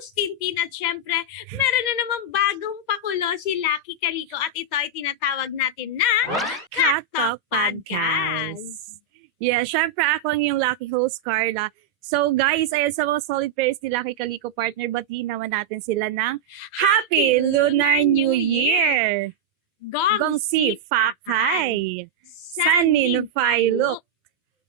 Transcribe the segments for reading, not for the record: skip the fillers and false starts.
host, Tintin, at syempre, meron na naman bagong pakulo si Lucky Calico at ito ay tinatawag natin na Cat Talk Podcast. Yeah, syempre ako ang yung lucky host, Carla. So guys, ayan sa mga solid prayers ni Lucky Calico partner, batiin naman natin sila ng Happy Lunar New Year! Gong si Fakay! Sanin Failuk!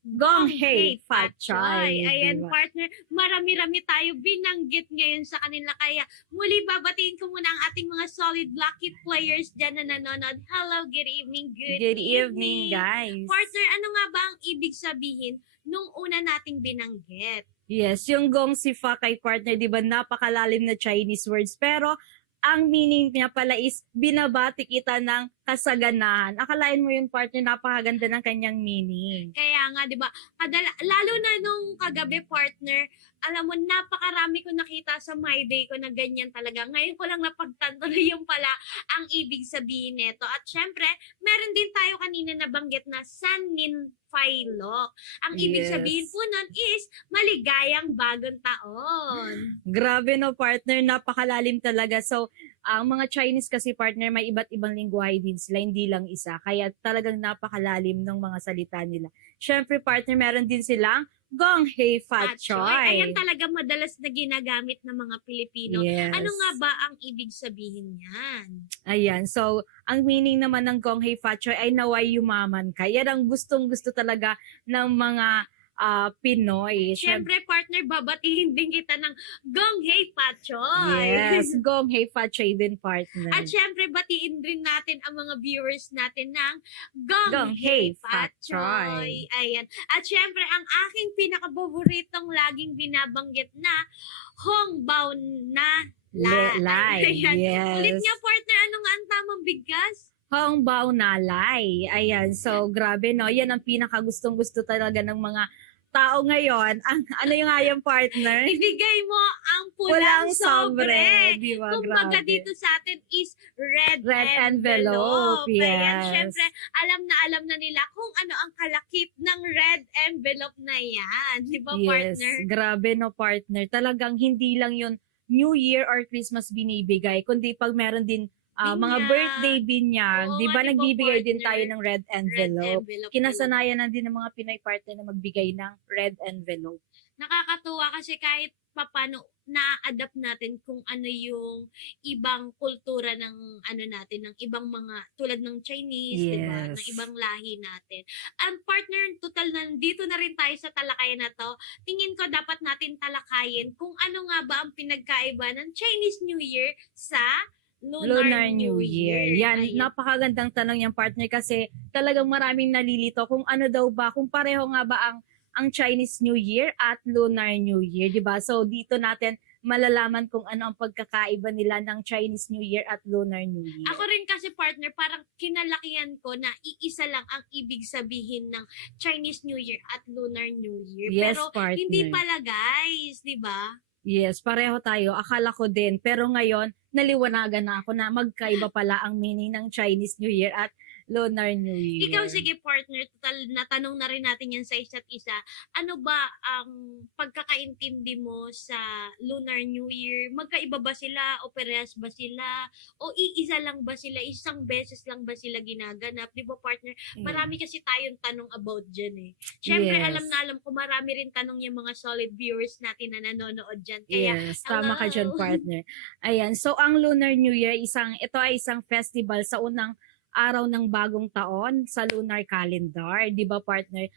Gong Hei Fatchoy! Ayan, Diba? partner, marami-rami tayo binanggit ngayon sa kanila. Kaya muli babatiin ko muna ang ating mga solid lucky players dyan na nanonood. Hello, good evening, Good evening, guys! Partner, ano nga ba ang ibig sabihin nung una nating binanggit? Yes, yung Gong si Fakay partner, di ba, napakalalim na Chinese words. Pero, ang meaning niya pala is binabati kita ng kasaganahan. Akalain mo yung partner, napakaganda ng kanyang meaning. Kaya nga, di ba, lalo na nung kagabi, partner, alam mo, napakarami ko nakita sa My Day ko na ganyan talaga. Ngayon ko lang napagtanto na yung pala ang ibig sabihin nito. At syempre, meron din tayo kanina nabanggit na Sanin Failok. Ang ibig Yes. sabihin po nun is maligayang bagong taon. Grabe no partner, napakalalim talaga. So, ang mga Chinese kasi partner, may iba't ibang lingwahe din sila, hindi lang isa. Kaya talagang napakalalim ng mga salita nila. Syempre partner, meron din silang Gong Hei Fatchoy. Fatchoy. Ayan talaga madalas na ginagamit ng mga Pilipino. Yes. Ano nga ba ang ibig sabihin niyan? Ayan, so ang meaning naman ng Gong Hei Fatchoy ay naway yumaman ka. Yan ang gustong-gusto talaga ng mga Pinoy. Siyempre, partner, babatiin din kita ng Gong Hei Patchoy. Yes, Gong Hei Fatchoy din partner. At syempre, batiin rin natin ang mga viewers natin ng Gong Gong Hei Hei Patchoy. Ayan. At syempre, ang aking pinakapaboritong laging binabanggit na Hong Bao na Lai. Ayan. Yes. Ulit niya, partner, ano nga ang tamang bigkas? Hong Bao Nalay. Ayan, so grabe no. Yan ang pinakagustong-gusto talaga ng mga tao ngayon. Ang ano yung ayang partner? Ibigay mo ang pulang sobre. Di ba? Kumbaga Grabe. dito sa atin is red envelope. Ayan, Yes. syempre, alam na nila kung ano ang kalakip ng red envelope na yan. Di ba, Yes, partner? grabe no partner. Talagang hindi lang yun New Year or Christmas binibigay, kundi pag meron din mga Binyag. birthday binyag, Oo di nga, ba di ba, nagbibigay din partner? tayo ng red envelope. Red envelope. Kinasanayan na din ng mga Pinoy partner na magbigay ng red envelope. Nakakatuwa kasi kahit papano na-adapt natin kung ano yung ibang kultura ng ano natin, ng ibang mga tulad ng Chinese, di ba? Yes. Ng ibang lahi natin. Ang partner, total na dito na rin tayo sa talakayan na to. Tingin ko dapat natin talakayin kung ano nga ba ang pinagkaiba ng Chinese New Year sa Lunar New Year. Yan, Ayan. napakagandang tanong yan partner kasi talagang maraming nalilito kung ano daw ba, kung pareho nga ba ang Chinese New Year at Lunar New Year, di ba? So dito natin malalaman kung ano ang pagkakaiba nila ng Chinese New Year at Lunar New Year. Ako rin kasi partner, parang kinalakihan ko na iisa lang ang ibig sabihin ng Chinese New Year at Lunar New Year. Yes, Pero partner. hindi pala guys, di ba? Yes, pareho tayo. Akala ko din. Pero ngayon, naliwanagan na ako na magkaiba pala ang meaning ng Chinese New Year at Lunar New Year. Ikaw sige partner, total natanong na rin natin yan sa isa't isa. Ano ba ang pagkakaintindi mo sa Lunar New Year? Magkaiba ba sila o parehas ba sila? O iisa lang ba sila? Isang beses lang ba sila ginaganap? Di ba partner? Marami kasi tayong tanong about dyan eh. Siyempre Yes. alam na alam ko marami rin tanong yung mga solid viewers natin na nanonood dyan. Kaya Yes, tama ka dyan, hello. partner. Ayan, so ang Lunar New Year, ito ay isang festival sa unang araw ng bagong taon sa lunar calendar, di ba partner?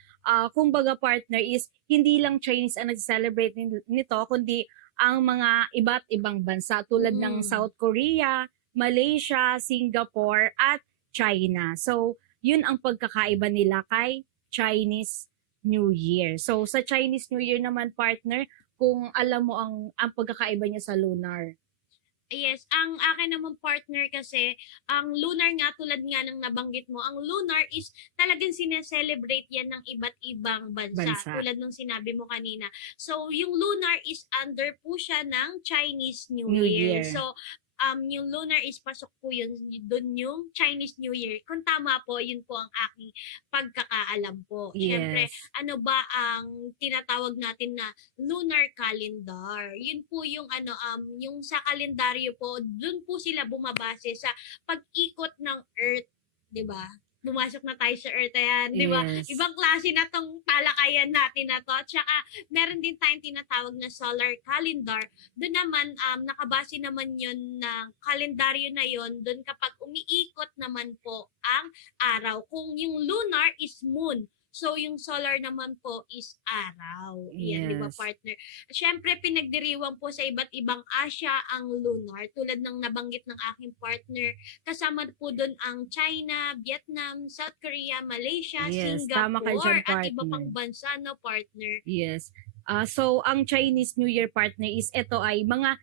Kumbaga partner is hindi lang Chinese ang nag-celebrate nito, kundi ang mga iba't ibang bansa tulad ng South Korea, Malaysia, Singapore, at China. So, yun ang pagkakaiba nila kay Chinese New Year. So, sa Chinese New Year naman partner, kung alam mo ang pagkakaiba niya sa lunar. Yes, ang akin naman partner kasi, ang lunar nga tulad nga ng nabanggit mo, ang lunar is talagang sineselebrate yan ng iba't ibang bansa. Tulad nung sinabi mo kanina. So, yung lunar is under po siya ng Chinese New Year. So, yung lunar is pasok po yun, dun yung Chinese New Year. Kung tama po, yun po ang aking pagkakaalam po. Siyempre, Yes. ano ba ang tinatawag natin na lunar calendar? Yun po yung yung sa kalendaryo po, dun po sila bumabase sa pag-ikot ng Earth, 'di ba? Pumasok na tayo sa Earth, ayan, 'di ba? Yes. Ibang klase na tong talakayan natin na to. At saka, meron din tayong tinatawag na solar calendar. Doon naman, nakabase naman yun ng kalendaryo na yun, doon kapag umiikot naman po ang araw. Kung yung lunar is moon, so yung solar naman po is araw. Yan, di ba Yes. partner? Siyempre, pinagdiriwang po sa iba't ibang Asya ang lunar. Tulad ng nabanggit ng aking partner, kasama po doon ang China, Vietnam, South Korea, Malaysia, Yes, tama ka Singapore, dyan, at iba partner. pang bansa, no partner? Yes. So, ang Chinese New Year, partner, is ito ay mga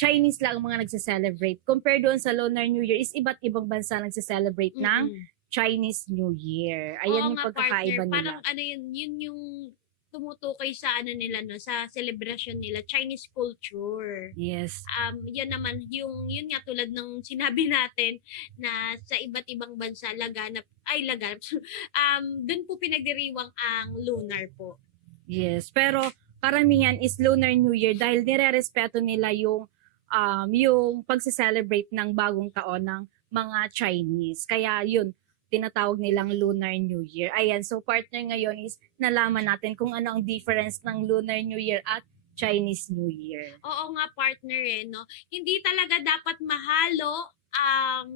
Chinese lang ang mga nagse-celebrate. Compare doon sa Lunar New Year is iba't ibang bansa nagse-celebrate ng Mm-mm. Chinese New Year. Ayan Oo yung nga, pagkakaiba partner. nila. Parang yun yung tumutukoy sa nila, no, sa celebration nila, Chinese culture. Yes. Yun naman, yun nga tulad ng sinabi natin na sa iba't ibang bansa, laganap, dun po pinagdiriwang ang lunar po. Yes. Pero karamihan is Lunar New Year dahil nire-respeto nila yung pagse-celebrate ng bagong taon ng mga Chinese. Kaya yun, tinatawag nilang Lunar New Year. Ayan, so partner ngayon is nalaman natin kung ano ang difference ng Lunar New Year at Chinese New Year. Oo nga, partner, no? Hindi talaga dapat mahalo ang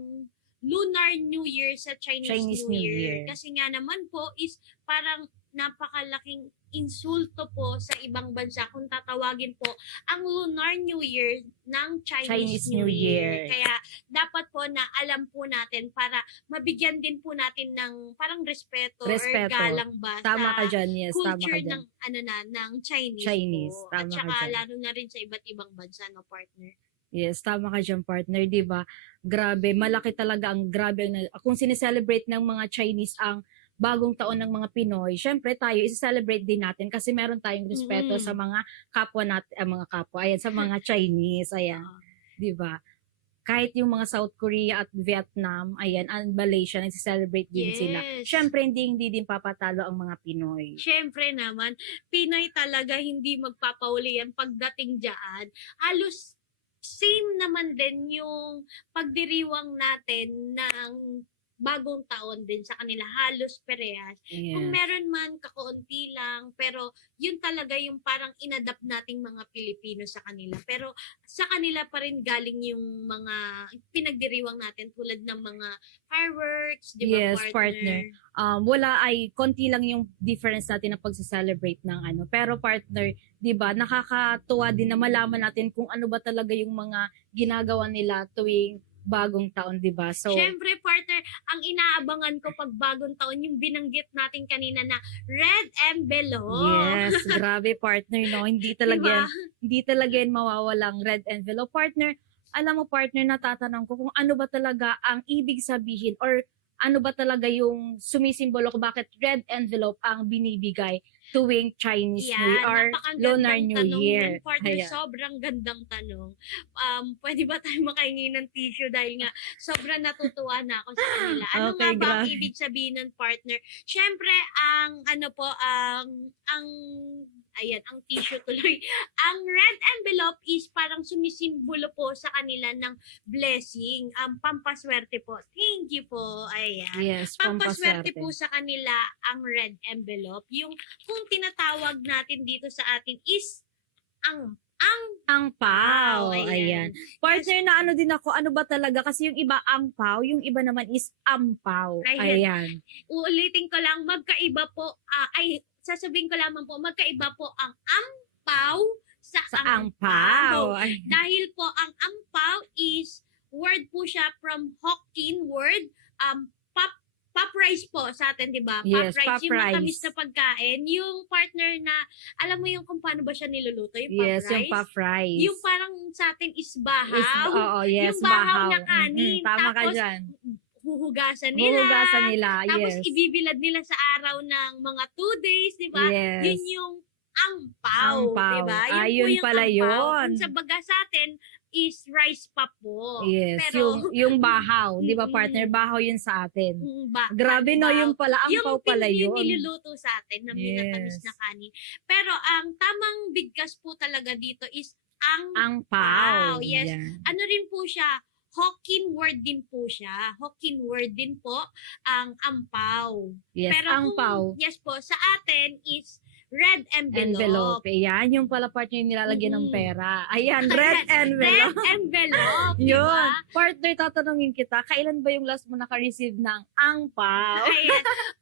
Lunar New Year sa Chinese New Year. Kasi nga naman po is parang napakalaking insulto po sa ibang bansa kung tatawagin po ang Lunar New Year ng Chinese New Year. Kaya dapat po na alam po natin para mabigyan din po natin ng parang respeto or galang ba Tama sa ka dyan, yes. Tama ka culture dyan. ng Chinese po. Tama At ka saka dyan. lalo na rin sa iba't ibang bansa, no, partner? Yes, tama ka dyan, partner, di ba? Grabe, malaki talaga kung sineselebrate ng mga Chinese ang bagong taon ng mga Pinoy, syempre tayo i-celebrate din natin kasi meron tayong respeto sa mga kapwa natin, sa mga Chinese, ayan, di ba? Kahit yung mga South Korea at Vietnam, ayan, and Malaysia, nagsi-celebrate din sila. Syempre, hindi din papatalo ang mga Pinoy. Syempre naman, Pinoy talaga hindi magpapauli yan pagdating dyan. Halos same naman din yung pagdiriwang natin ng bagong taon din sa kanila, halos parehas. Yes. Kung meron man, kakaunti lang, pero yun talaga yung parang inadapt nating mga Pilipino sa kanila. Pero sa kanila pa rin galing yung mga pinagdiriwang natin tulad ng mga fireworks, di ba, yes, partner. Wala ay konti lang yung difference natin na pagse-celebrate ng ano. Pero partner, 'di ba? Nakakatuwa din na malaman natin kung ano ba talaga yung mga ginagawa nila tuwing bagong taon, 'di ba? So syempre, partner, ang inaabangan ko pag bagong taon yung binanggit natin kanina na red envelope. yes, grabe, partner, no. Hindi talaga yan mawawalang red envelope, partner. Alam mo, partner, natatanong ko kung ano ba talaga ang ibig sabihin or ano ba talaga yung sumisimbolo ko bakit red envelope ang binibigay tuwing Chinese New Year or Lunar New Year. Yan, partner, sobrang gandang tanong. Pwede ba tayo makahingi ng tissue dahil nga sobrang natutuwa na ako sa kanila. Ano nga ba ang ibig sabihin ng partner? Syempre, ang tissue tuloy. Ang red envelope is parang sumisimbolo po sa kanila ng blessing. Pampaswerte po. Thank you po. Ayan. Yes, Pampaswerte po sa kanila ang red envelope. Yung kung tinatawag natin dito sa atin is ang pao. Ayan. Partner, na ano din ako, ano ba talaga? Kasi yung iba ang pao, yung iba naman is ampaw. Ayan. Uulitin ko lang, magkaiba po, sasabihin ko lamang po, magkaiba po ang ampaw sa angpaw. Dahil po ang ampaw is word po siya from Hokkien word, pop rice po sa atin, di ba? Yes, pop rice. Yung matamis na pagkain. Yung partner na, alam mo yung kung paano ba siya niluluto? Yung pop rice? Yung pop rice. Yung parang sa atin is bahaw. Yes, yung bahaw na kanin. Tama tapos, ka dyan. Huhugasan nila. Tapos yes. ibibilad nila sa araw ng mga 2 days, di ba? Yes. Yun yung angpaw, di ba? Yun po yung pala angpaw. yun. Kung sa baga sa atin, is rice pa po. Yes, Pero, yung bahaw, 'di ba Mm. partner? Bahaw yun sa atin. Grabe no, bahaw. yung pala ampaw pala Yung yun. niluluto sa atin na minatamis na Yes. kanin. Pero ang tamang bigkas po talaga dito is ang Angpaw. Yes. Yan. Ano rin po siya, Hokkien word din po siya. Hokkien word din po ang ampaw. Yes, Pero angpaw. yes po, sa atin is red envelope. Ayan, yung pala partner yung nilalagyan ng Mm. pera. Ayan, red envelope. Red envelope, di Yun. ba? Partner, tatanungin kita, kailan ba yung last mo naka-receive ng angpaw?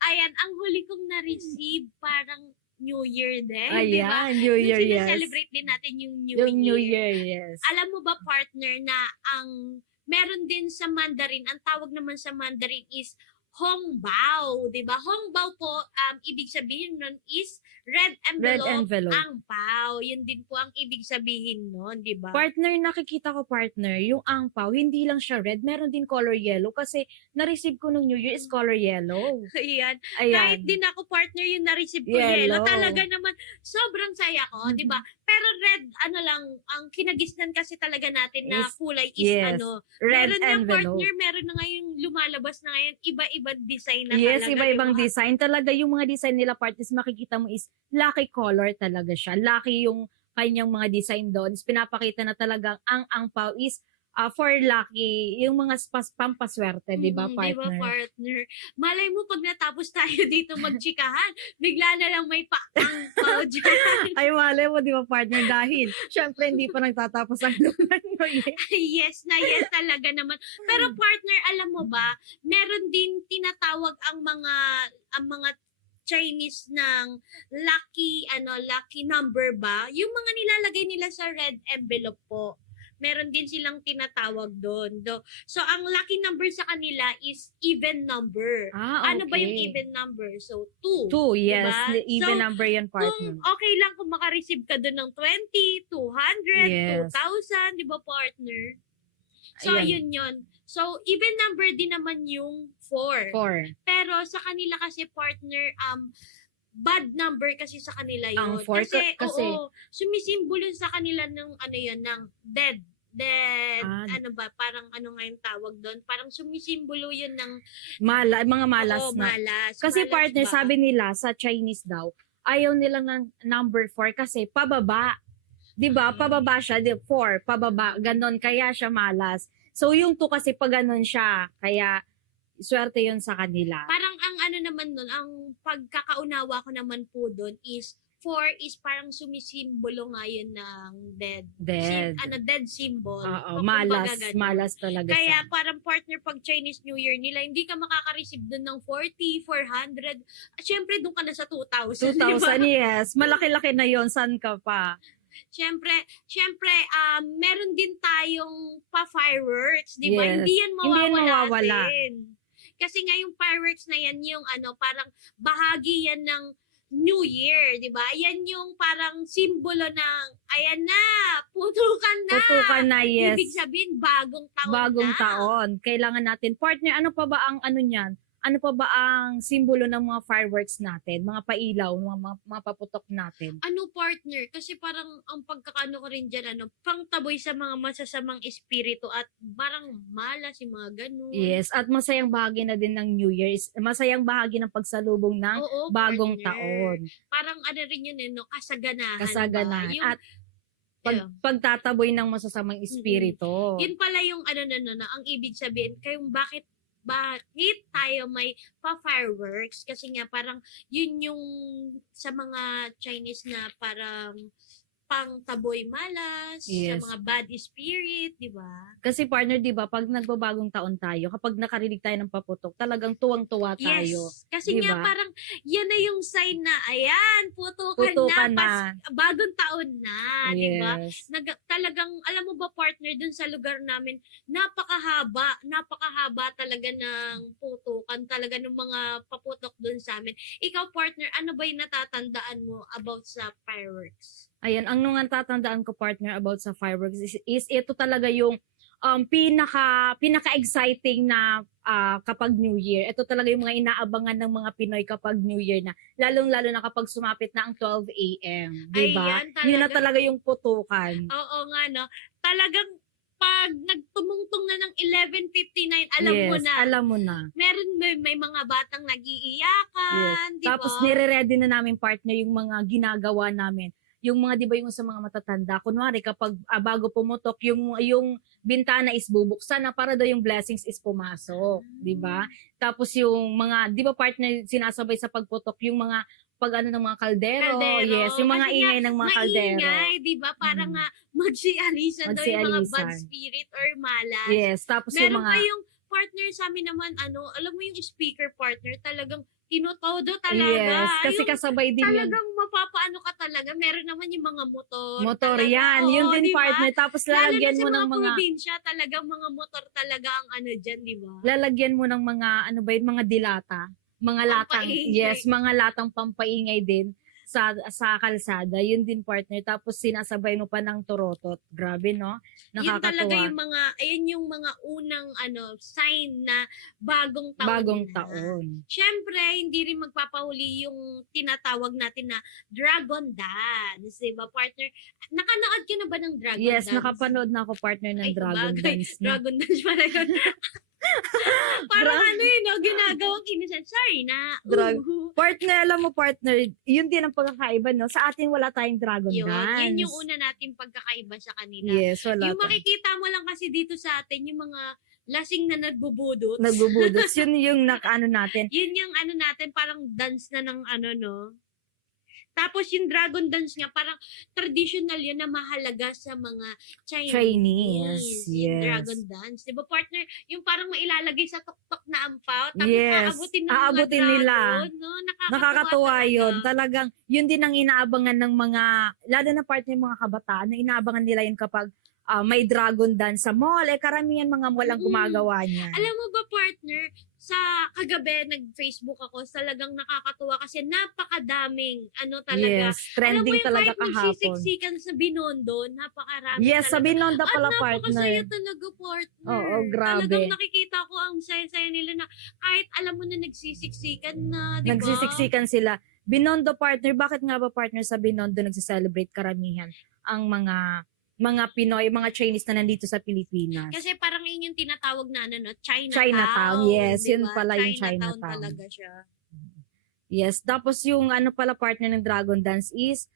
Ayan, ang huli kong na-receive parang New Year din, di ba? Ayan, New Year, yes. Celebrate din natin yung Yung New Year, yes. Alam mo ba, partner, na ang meron din sa Mandarin, ang tawag naman sa Mandarin is Hongbao, 'di ba? Hongbao po, ibig sabihin nun is red Red envelope, envelope. angpao. Yun din po ang ibig sabihin nun, 'di ba? Partner, nakikita ko partner, yung angpaw, hindi lang siya red, meron din color yellow kasi na-receive ko nung New Year is color yellow. Ayan. Ayan. Kahit din ako, partner, yung na-receive ko Yellow. yellow, talaga naman sobrang saya ko, 'di ba? Pero red, ano lang, ang kinagisnan kasi talaga natin na Is- kulay is yes, red meron na envelope. partner, meron na ngayong lumalabas na ngayon, iba-ibang design na Yes, talaga. iba-ibang di ba? design. Talaga yung mga design nila partners, makikita mo is lucky color talaga siya. Lucky yung kanyang mga design doon. Is pinapakita na talagang ang angpaw is for lucky, yung mga pampaswerte, di ba Di partner? ba, partner? Malay mo, pag natapos tayo dito magchikahan, bigla na lang may paangpaw dyan. Ay, mali mo, di ba partner? Dahil, syempre, hindi pa nagtatapos ang lunar New Year. Yes talaga naman. Pero partner, alam mo ba, meron din tinatawag ang mga Chinese ng lucky number ba? Yung mga nilalagay nila sa red envelope po. Meron din silang tinatawag doon. So, ang lucky number sa kanila is even number. Ah, okay. Ano ba yung even number? So, 2. 2, yes. Diba? Even So, number yan, Kung partner. okay lang kung makareceive ka doon ng 20, 200, Yes. 2,000, di ba, partner? So, Ayan. yun. So, even number din naman yung 4. 4. Pero sa kanila kasi, partner, bad number kasi sa kanila yun. Ang 4 kasi oo, sumisimbolo sa kanila ng ng dead. Ano ba, parang ano nga yung tawag doon? Parang sumisimbolo yun ng mga malas oo, na. malas. Kasi Malas partner, ba? sabi nila sa Chinese daw, ayaw nila ng number 4 kasi pababa. 'Di ba? Pababa siya, 4, pababa, ganon, kaya siya malas. So yung 2 kasi pag ganon siya, kaya swerte yun sa kanila. Parang ang ano naman nun, ang pagkakaunawa ko naman po doon is 4 is parang sumisimbolo nga yun ng dead. Dead. Dead symbol. Oo, Kumbaga malas, ganun. malas talaga Kaya siya. parang partner pag Chinese New Year nila, hindi ka makaka-receive doon ng 40, 400. Siyempre, doon ka na sa 2,000. 2,000, yes. Malaki-laki na yon. San ka pa? Siyempre, meron din tayong pa-fireworks, di ba? Yes. Hindi yan Hindi yan mawawala. din. Kasi nga yung fireworks na yan, yung parang bahagi yan ng New Year, di ba? Yan yung parang simbolo ng, ayan na, putukan na. Putukan na, yes. Ibig sabihin, bagong taon Bagong na. taon. Kailangan natin. Partner, ano pa ba ang ano niyan? Ano pa ba ang simbolo ng mga fireworks natin? Mga pailaw, mga paputok natin? Ano, partner? Kasi parang ang pagkakano ko rin dyan, pangtaboy sa mga masasamang espiritu at parang malas yung mga ganun. Yes, at masayang bahagi na din ng New Year. Masayang bahagi ng pagsalubong ng Oo, bagong partner. taon. Parang ano rin yun, kasaganahan. Kasaganahan. Ba? Yung, At pagtataboy ng masasamang espiritu. yun pala yung ang ibig sabihin, kayong bakit tayo may pa-fireworks? Kasi nga parang yun yung sa mga Chinese na parang pang taboy malas, sa Yes. mga bad spirit, di ba? Kasi partner, di ba, pag nagbabagong taon tayo, kapag nakarinig tayo ng paputok, talagang tuwang-tuwa tayo. Yes. Kasi nga Diba? parang yan na yung sign na, ayan, putukan Putukan na, na. bagong taon na, di ba? Yes. Talagang, alam mo ba, partner, dun sa lugar namin, napakahaba talaga ng putukan, talaga ng mga paputok dun sa amin. Ikaw, partner, ano ba yung natatandaan mo about sa fireworks? Ayan, ang nung natatandaan ko, partner, about sa fireworks is ito talaga yung pinaka-exciting na kapag New Year. Ito talaga yung mga inaabangan ng mga Pinoy kapag New Year na. Lalong-lalo na kapag sumapit na ang 12 a.m. Diba? Ayan, talaga. Yun na talaga yung putukan. Oo nga, no? Talagang pag nagtumungtong na ng 11:59, alam mo Yes, na. alam mo na. Meron may mga batang Yes. nag-iiyakan, di ba? Tapos nire-ready na namin partner yung mga ginagawa namin. Yung mga 'di ba yung sa mga matatanda, kunwari kapag bago pumutok yung bintana is bubuksan na para daw yung blessings is pumasok, 'di ba? Tapos yung mga 'di ba partner sinasabay sa pagputok yung mga pag ano ng mga kaldero, Kaldero. yes, yung mga Kasi nga, ingay ng mga kaldero. maingay, di ba? Para nga magsialisan daw yung mga bad Magsialisan. spirit or malas. Yes, tapos yung Meron mga pa yung partner sa amin naman, alam mo yung speaker partner, talagang tinotodo talaga. yes, kasi Yung kasabay din yun. talagang mapapaano ka talaga. Meron naman yung mga motor. Motor talaga, yan, yun oo, din di ba? partner. Tapos Lalo na lalagyan sa mo ng mga probinsya, talagang mga motor talaga ang ano dyan, di ba? lalagyan mo ng mga ano ba yun, mga dilata, mga latang, Pampaingay. yes, mga latang pampaingay din sa kalsada. Yun din partner. Tapos sinasabay mo pa ng torotot. Grabe, no? Yun talaga Nakakatuwa. yung mga, ayun yung mga unang sign na bagong taon Bagong na. taon. Siyempre, hindi rin magpapahuli yung tinatawag natin na dragon dance, di ba, partner? Nakanood ka na ba ng dragon Yes, dance? nakapanood na ako partner ng Ay, Dragon sabagay, Dance. No? Dragon dance pala yun. Parang Dra- ano yun, no? Ginagawang innocent. Sorry na. Drag- Partner, alam mo partner, yun din ang pagkakaiba, no? Sa atin wala tayong Dragon Yun, Dance. yun yung una nating pagkakaiba sa kanila. Yes, wala Yung tayong. makikita mo lang kasi dito sa atin, yung mga lasing na nagbubudot. Nagbubudots. Yun yung ano natin. Yun yung ano natin, parang dance na ng ano, no? Tapos yung dragon dance nga, parang traditional yun na mahalaga sa mga Chinese. Yung Yes. dragon dance. Diba partner, yung parang mailalagay sa tuktok na ampaw, tapos Yes. aabutin ng Aabutin mga nila. dragon. No? Nakakatuwa talaga. yun. Talagang, yun din ang inaabangan ng mga, lalo na part ng mga kabataan, na inaabangan nila yun kapag may dragon dance sa mall. Karamihan mga mall ang gumagawa niyan. Alam mo ba partner, sa kagabi nag-Facebook ako, talagang nakakatuwa kasi napakadaming talaga. Yes, trending talaga kahit kahapon. nagsisiksikan sa Binondo, napakarami Yes, sa talaga. Binonda pala At napakasaya partner. talaga, partner. Oo, grabe. Talagang nakikita ko ang saya-saya nila na kahit alam mo na nagsisiksikan na, di ba? Nagsisiksikan sila. Binondo partner, bakit nga ba partner sa Binondo nagsiselebrate karamihan ang mga Pinoy, mga Chinese na nandito sa Pilipinas? Kasi parang yun yung tinatawag na Chinatown, yes. di Yun ba? pala yung Chinatown Chinatown. talaga siya. Yes, tapos yung pala partner ng Dragon Dance is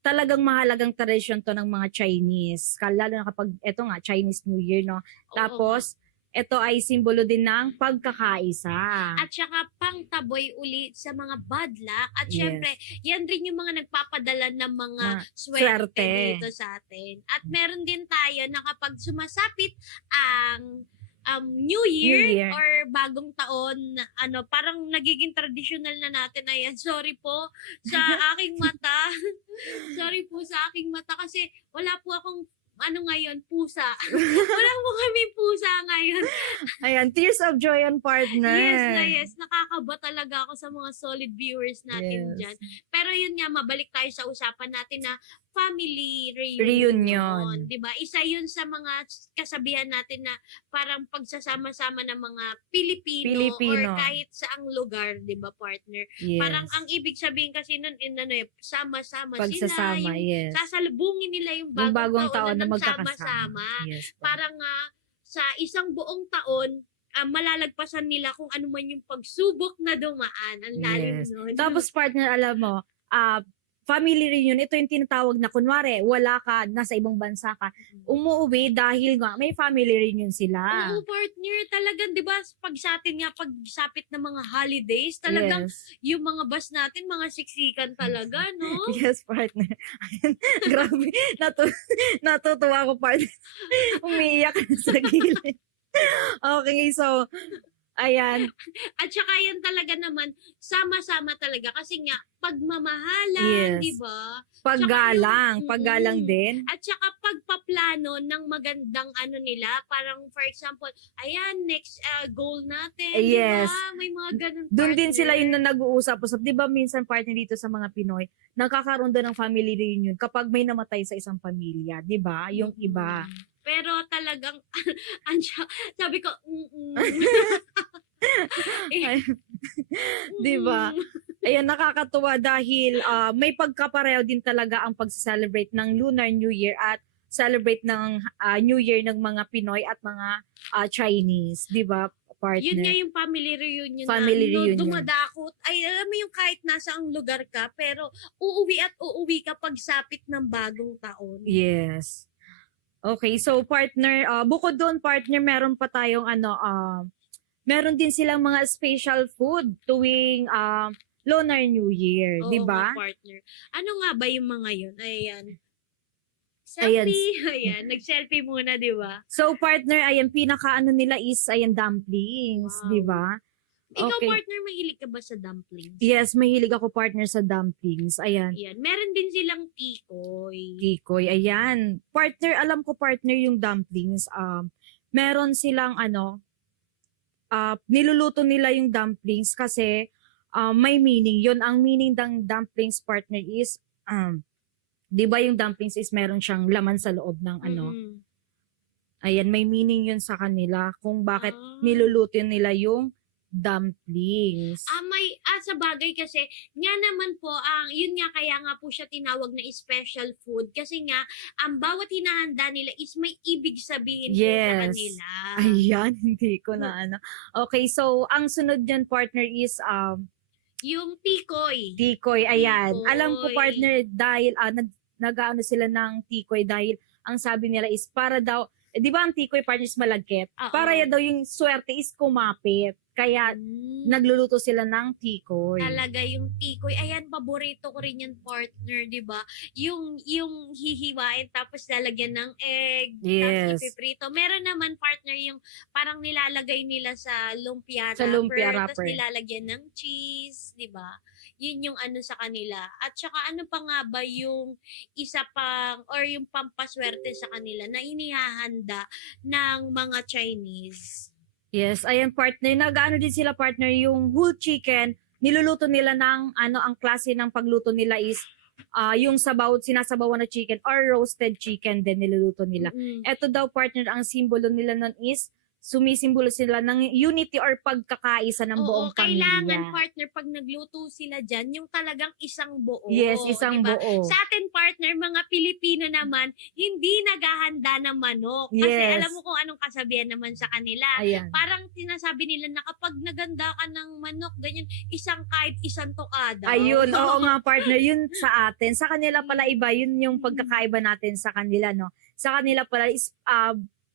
talagang mahalagang tradisyon to ng mga Chinese. Lalo na kapag eto nga Chinese New Year, no. Oo. Tapos ito ay simbolo din ng pagkakaisa. At saka pangtaboy ulit sa mga bad luck. At Yes. syempre, yan rin yung mga nagpapadala ng mga swerte swerte. dito sa atin. At meron din tayo na kapag sumasapit ang New Year, Year. or bagong taon, parang nagiging traditional na natin. Ayan, sorry po sa aking mata. Sorry po sa aking mata kasi wala po akong ngayon, pusa. Wala po kami pusa ngayon. Ayan, tears of joy on partner. Yes. Nakakaba talaga ako sa mga solid viewers natin Yes. dyan. Pero yun nga, mabalik tayo sa usapan natin na family Reunion. Diba? Isa yun sa mga kasabihan natin na parang pagsasama-sama ng mga Pilipino. Pilipino. Or kahit saang lugar, diba, partner? Yes. Parang ang ibig sabihin kasi nun, sama-sama pagsasama, sila. yes. Sasalubungin nila yung Yung bagong taon na magkakasama. sama-sama. Yes. Parang sa isang buong taon, malalagpasan nila kung ano man yung pagsubok na dumaan. Ang lalim Yes. nun. Tapos partner, alam mo, family reunion, ito yung tinatawag na kunwari, wala ka, nasa ibang bansa ka, umuwi dahil nga may family reunion sila. Oo, partner, talagang, di ba, pag sa atin nga, pag sapit ng mga holidays, talagang Yes. yung mga bus natin, mga siksikan talaga, no? Yes, partner. Grabe. Natutuwa ko, partner. Umiiyak na sa gilid. Okay, so, ayan. At saka yan talaga naman, sama-sama talaga. Kasi nga, pagmamahalan, Yes. di ba? Paggalang. Tsaka Paggalang din. At saka pagpaplano ng magandang nila, parang for example, ayan, next goal natin, Yes. di ba? May mga ganun Doon din partner. sila yung nag-uusap-usap. Di ba minsan partner dito sa mga Pinoy, nakakaroon doon ng family reunion kapag may namatay sa isang pamilya. Di ba? Yung iba. Pero talagang, sabi ko, Di ba? Ayan, nakakatuwa dahil may pagkapareho din talaga ang pag-celebrate ng Lunar New Year at celebrate ng New Year ng mga Pinoy at mga Chinese, 'di ba, Yun nga partner? yung family reunion Family na reunion. dumadakot. Ay, alam mo yung kahit nasa ang lugar ka, pero uuwi at uuwi ka pagsapit ng bagong taon. Yes. Okay, so partner, bukod doon partner, meron pa tayong meron din silang mga special food tuwing Lunar New Year, 'di Oo nga, ba? partner. Ano nga ba yung mga yun? Ayan. Ayan. Selfie. Ayan. Nag-selfie muna, di ba? So partner, ayan pinaka nila is ayan dumplings, Wow. 'di ba? Ikaw, Okay. partner, mahilig ka ba sa dumplings? Yes, mahilig ako partner sa dumplings. Ayan. Ayan. Meron din silang tikoy. Tikoy, ayan. Partner, alam ko partner yung dumplings. Meron silang niluluto nila yung dumplings kasi may meaning. Yun ang meaning ng dumplings partner is 'di ba yung dumplings is meron siyang laman sa loob ng Mm-mm. Ayan, may meaning yun sa kanila kung bakit Ah. niluluto nila yung dumplings. Sa bagay kasi, nga naman po, yun nga kaya nga po siya tinawag na special food kasi nga, ang bawat hinahanda nila is may ibig sabihin po sa Yes. kanila. Ayan, hindi ko na Okay, so ang sunod dyan partner is Yung tikoy. tikoy. Ayan. Tikoy. Alam ko partner dahil nag-ano sila ng tikoy dahil ang sabi nila is para daw, di ba ang tikoy partner is malagkit? Oo. Para ya daw yung swerte is kumapit. Kaya nagluluto sila ng tikoy. Talaga yung tikoy. Ayan, paborito ko rin yung partner, di ba? Yung hihiwain tapos lalagyan ng egg, Yes. tapos ipiprito. Meron naman partner yung parang nilalagay nila sa lumpia Sa lumpia tapos wrapper. nilalagyan ng cheese, di ba? Yun yung ano sa kanila. At saka ano pa nga ba yung isa pang or yung pampaswerte sa kanila na inihahanda ng mga Chinese. Yes, ayan partner, nag-ano din sila partner yung whole chicken, niluluto nila ng ang klase ng pagluto nila is yung sinasabawan na chicken or roasted chicken din niluluto nila. Mm-mm. Ito daw partner, ang simbolo nila nun is sumisimbolo sila ng unity or pagkakaisa ng buong kailangan pamilya. partner pag nagluto sila dyan, yung talagang isang buo. Yes, isang diba? buo. Sa atin partner, mga Pilipino naman, hindi naghahanda ng manok. Kasi Yes. alam mo kung anong kasabihan naman sa kanila. Ayan. Parang sinasabi nila na kapag naganda ka ng manok, ganyan, kahit isang tokada. Ayun, oo nga partner, yun sa atin. Sa kanila pala iba, yun yung pagkakaiba natin sa kanila, no? Sa kanila pala is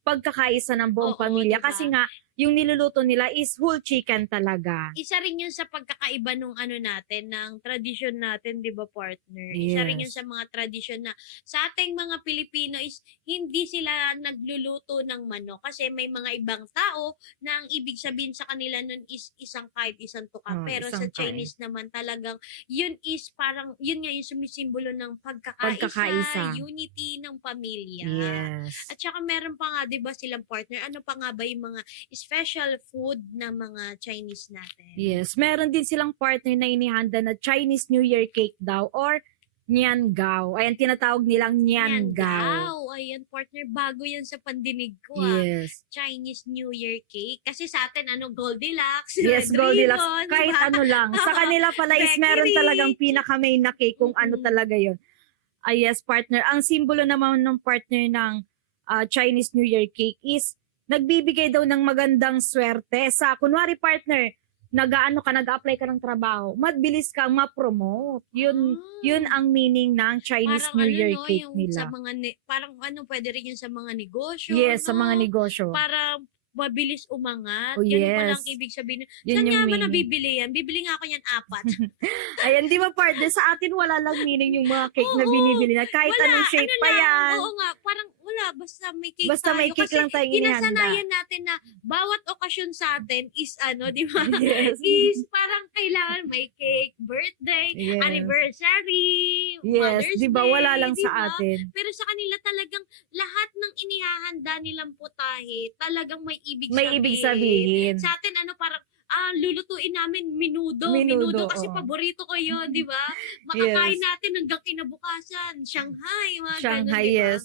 pagkakaisa ng buong Oo, pamilya. diba? Kasi nga, yung niluluto nila is whole chicken talaga. Isa rin yun sa pagkakaiba nung natin, ng tradisyon natin, di ba partner? Isa rin yun Yes. sa mga tradisyon na sa ating mga Pilipino is hindi sila nagluluto ng manok kasi may mga ibang tao na ang ibig sabihin sa kanila nun is kahit isang tuka. Pero sa isang Chinese naman talagang yun is parang, yun nga yung sumisimbolo ng Pagkakaisa. unity ng pamilya. Yes. At saka meron pa nga, di ba silang partner, ano pa nga ba yung mga special food na mga Chinese natin? Yes. Meron din silang partner na inihanda na Chinese New Year cake daw or Niangao. Ayan, tinatawag nilang Niangao. Ayan, partner, bago yan sa pandinig ko. Yes. Chinese New Year cake. Kasi sa atin, Goldilocks, Yes, Red Goldilocks. Ribbon, Kahit diba? ano lang. Sa kanila pala is meron Bakery. talagang pinaka-main na cake kung ano Mm-mm. talaga yun. Yes, partner. Ang simbolo naman ng partner ng Chinese New Year cake is nagbibigay daw ng magandang swerte sa, kunwari partner, nag-apply ka ng trabaho, mabilis kang ma-promote. Yun ang meaning ng Chinese Parang New Year no, cake yung nila. sa mga, parang pwede rin yun sa mga negosyo. Yes, sa no? mga negosyo. Para mabilis umangat. Oh, Yan palang yes. ibig sabihin. Yun Saan yung nga ba meaning. nabibili yan? Bibili nga ako yan 4. Ayan, di ba partner, sa atin wala lang meaning yung mga cake na Oo, binibili na. Kahit wala, anong shape pa lang, yan. Oo nga, parang wala, basta may cake Basta tayo. may cake Kasi lang tayong inihanda. kinasanayan natin na bawat okasyon sa atin is di ba? Yes. Is parang kailangan may cake, birthday, Yes. anniversary, Yes, Mother's di ba? Day, Wala lang di sa ba? atin. Pero sa kanila talagang lahat ng inihahanda nilang putahe, talagang may ibig May ibig sabihin. Sa atin parang lulutuin namin minudo Minudo, kasi oo. paborito ko yun, di ba? Makakain natin hanggang kinabukasan. Shanghai, mga Shanghai, ganun, di ba? yes.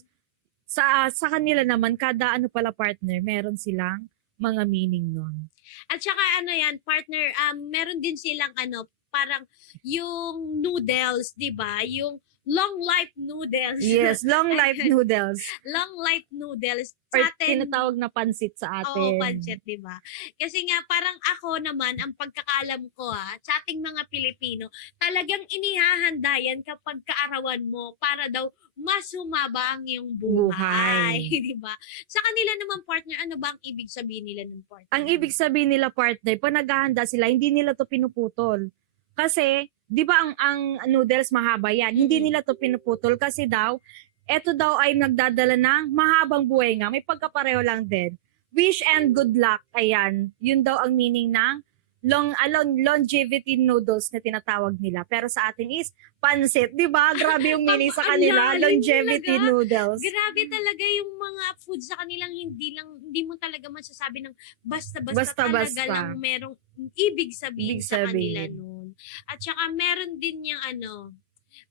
Sa kanila naman, kada partner, meron silang mga meaning nun. At saka partner, meron din silang parang yung noodles, di ba? Yung long life noodles. Yes, long life noodles. Long life noodles. Or Sa atin, tinatawag na pansit sa atin. oo, pancit, di ba? Kasi nga, parang ako naman, ang pagkakalam ko sa ating mga Pilipino, talagang inihahanda yan kapag kaarawan mo para daw mas humaba ang iyong buhay. Buhay. Di ba? Sa kanila naman, partner, ano ba ang ibig sabihin nila ng partner? Ang ibig sabihin nila, partner, pag naghahanda sila, hindi nila to pinuputol. Kasi, di ba ang noodles mahaba yan? Hindi nila to pinuputol kasi daw, eto daw ay nagdadala ng mahabang buhay nga. May pagkapareho lang din. Wish and good luck. Ayan. Yun daw ang meaning ng longevity noodles na tinatawag nila. Pero sa atin is pansit. Di ba? Grabe yung meaning sa Ang kanila. lalim Longevity talaga. noodles. Grabe talaga yung mga food sa kanilang hindi mo talaga masasabi ng basta-basta Basta-basta. talaga lang merong ibig sabihin Ibig sa kanila sabihin. nun. At saka meron din yung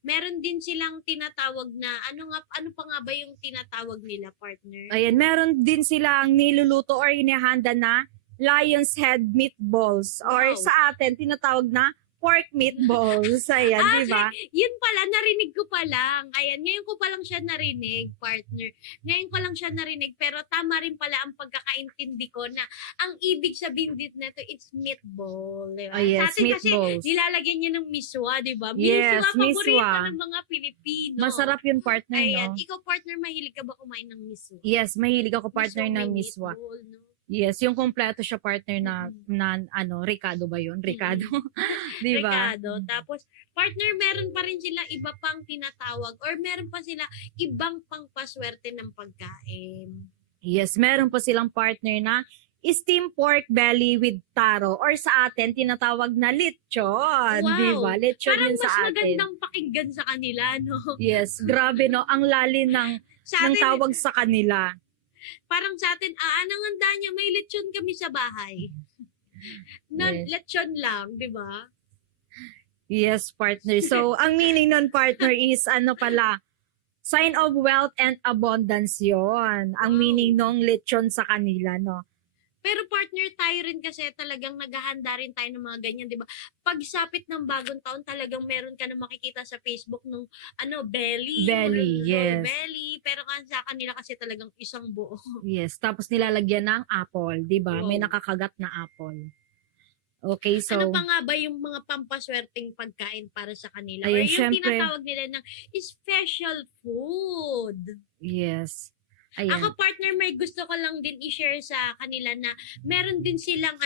meron din silang tinatawag na ano pa nga ba yung tinatawag nila, partner? Ayan, meron din silang niluluto or inihanda na lion's head meatballs. Or Wow. sa atin, tinatawag na pork meatballs. Ayan, di ba? Yun pala, narinig ko pa lang. Ayan, ngayon ko pa lang siya narinig, partner. Ngayon ko lang siya narinig, pero tama rin pala ang pagkakaintindi ko na ang ibig sabihin dito nito, it's meatball. Diba? Oh, yes, Sa atin kasi, meatballs. nilalagyan niya ng miswa, di ba? Yes, Miswa, paborito miswa. ng mga Pilipino. Masarap yun, partner, Ayan, no? ikaw, partner, mahilig ka ba kumain ng miswa? Yes, mahilig ako, partner, Miswa ng may miswa. meatball, no? Yes, yung kompleto siya, partner, na Ricardo ba yun? Ricardo. Di ba? Ricardo. Tapos, partner, meron pa rin sila iba pang tinatawag or meron pa sila ibang pangpaswerte ng pagkain. Yes, meron pa silang partner na steamed pork belly with taro or sa atin tinatawag na lechon, Wow. di ba? Lechon Parang yun sa mas atin. magandang pakinggan sa kanila, no? Yes, grabe no, ang lalim Sa ng atin, tawag sa kanila. parang sa atin, anong handa niya, may lechon kami sa bahay. Na Yes. lechon lang, di ba? Yes, partner. So, ang meaning nun, partner, is ano pala, sign of wealth and abundance yon. Ang Wow. meaning nung lechon sa kanila, no? Pero partner, tayo rin kasi talagang naghahanda rin tayo ng mga ganyan, di ba? Pagsapit ng bagong taon, talagang meron ka na makikita sa Facebook nung belly. Belly, mga yes. Belly. Pero sa kanila kasi talagang isang buo. Yes, tapos nilalagyan ng apple, di ba? May Wow. nakakagat na apple. Okay, so... Ano pa nga ba yung mga pampaswerteng pagkain para sa kanila? Or Ayun, yung syempre. tinatawag nila ng special food. Yes. Ayan. Ako, partner, may gusto ko lang din i-share sa kanila na meron din silang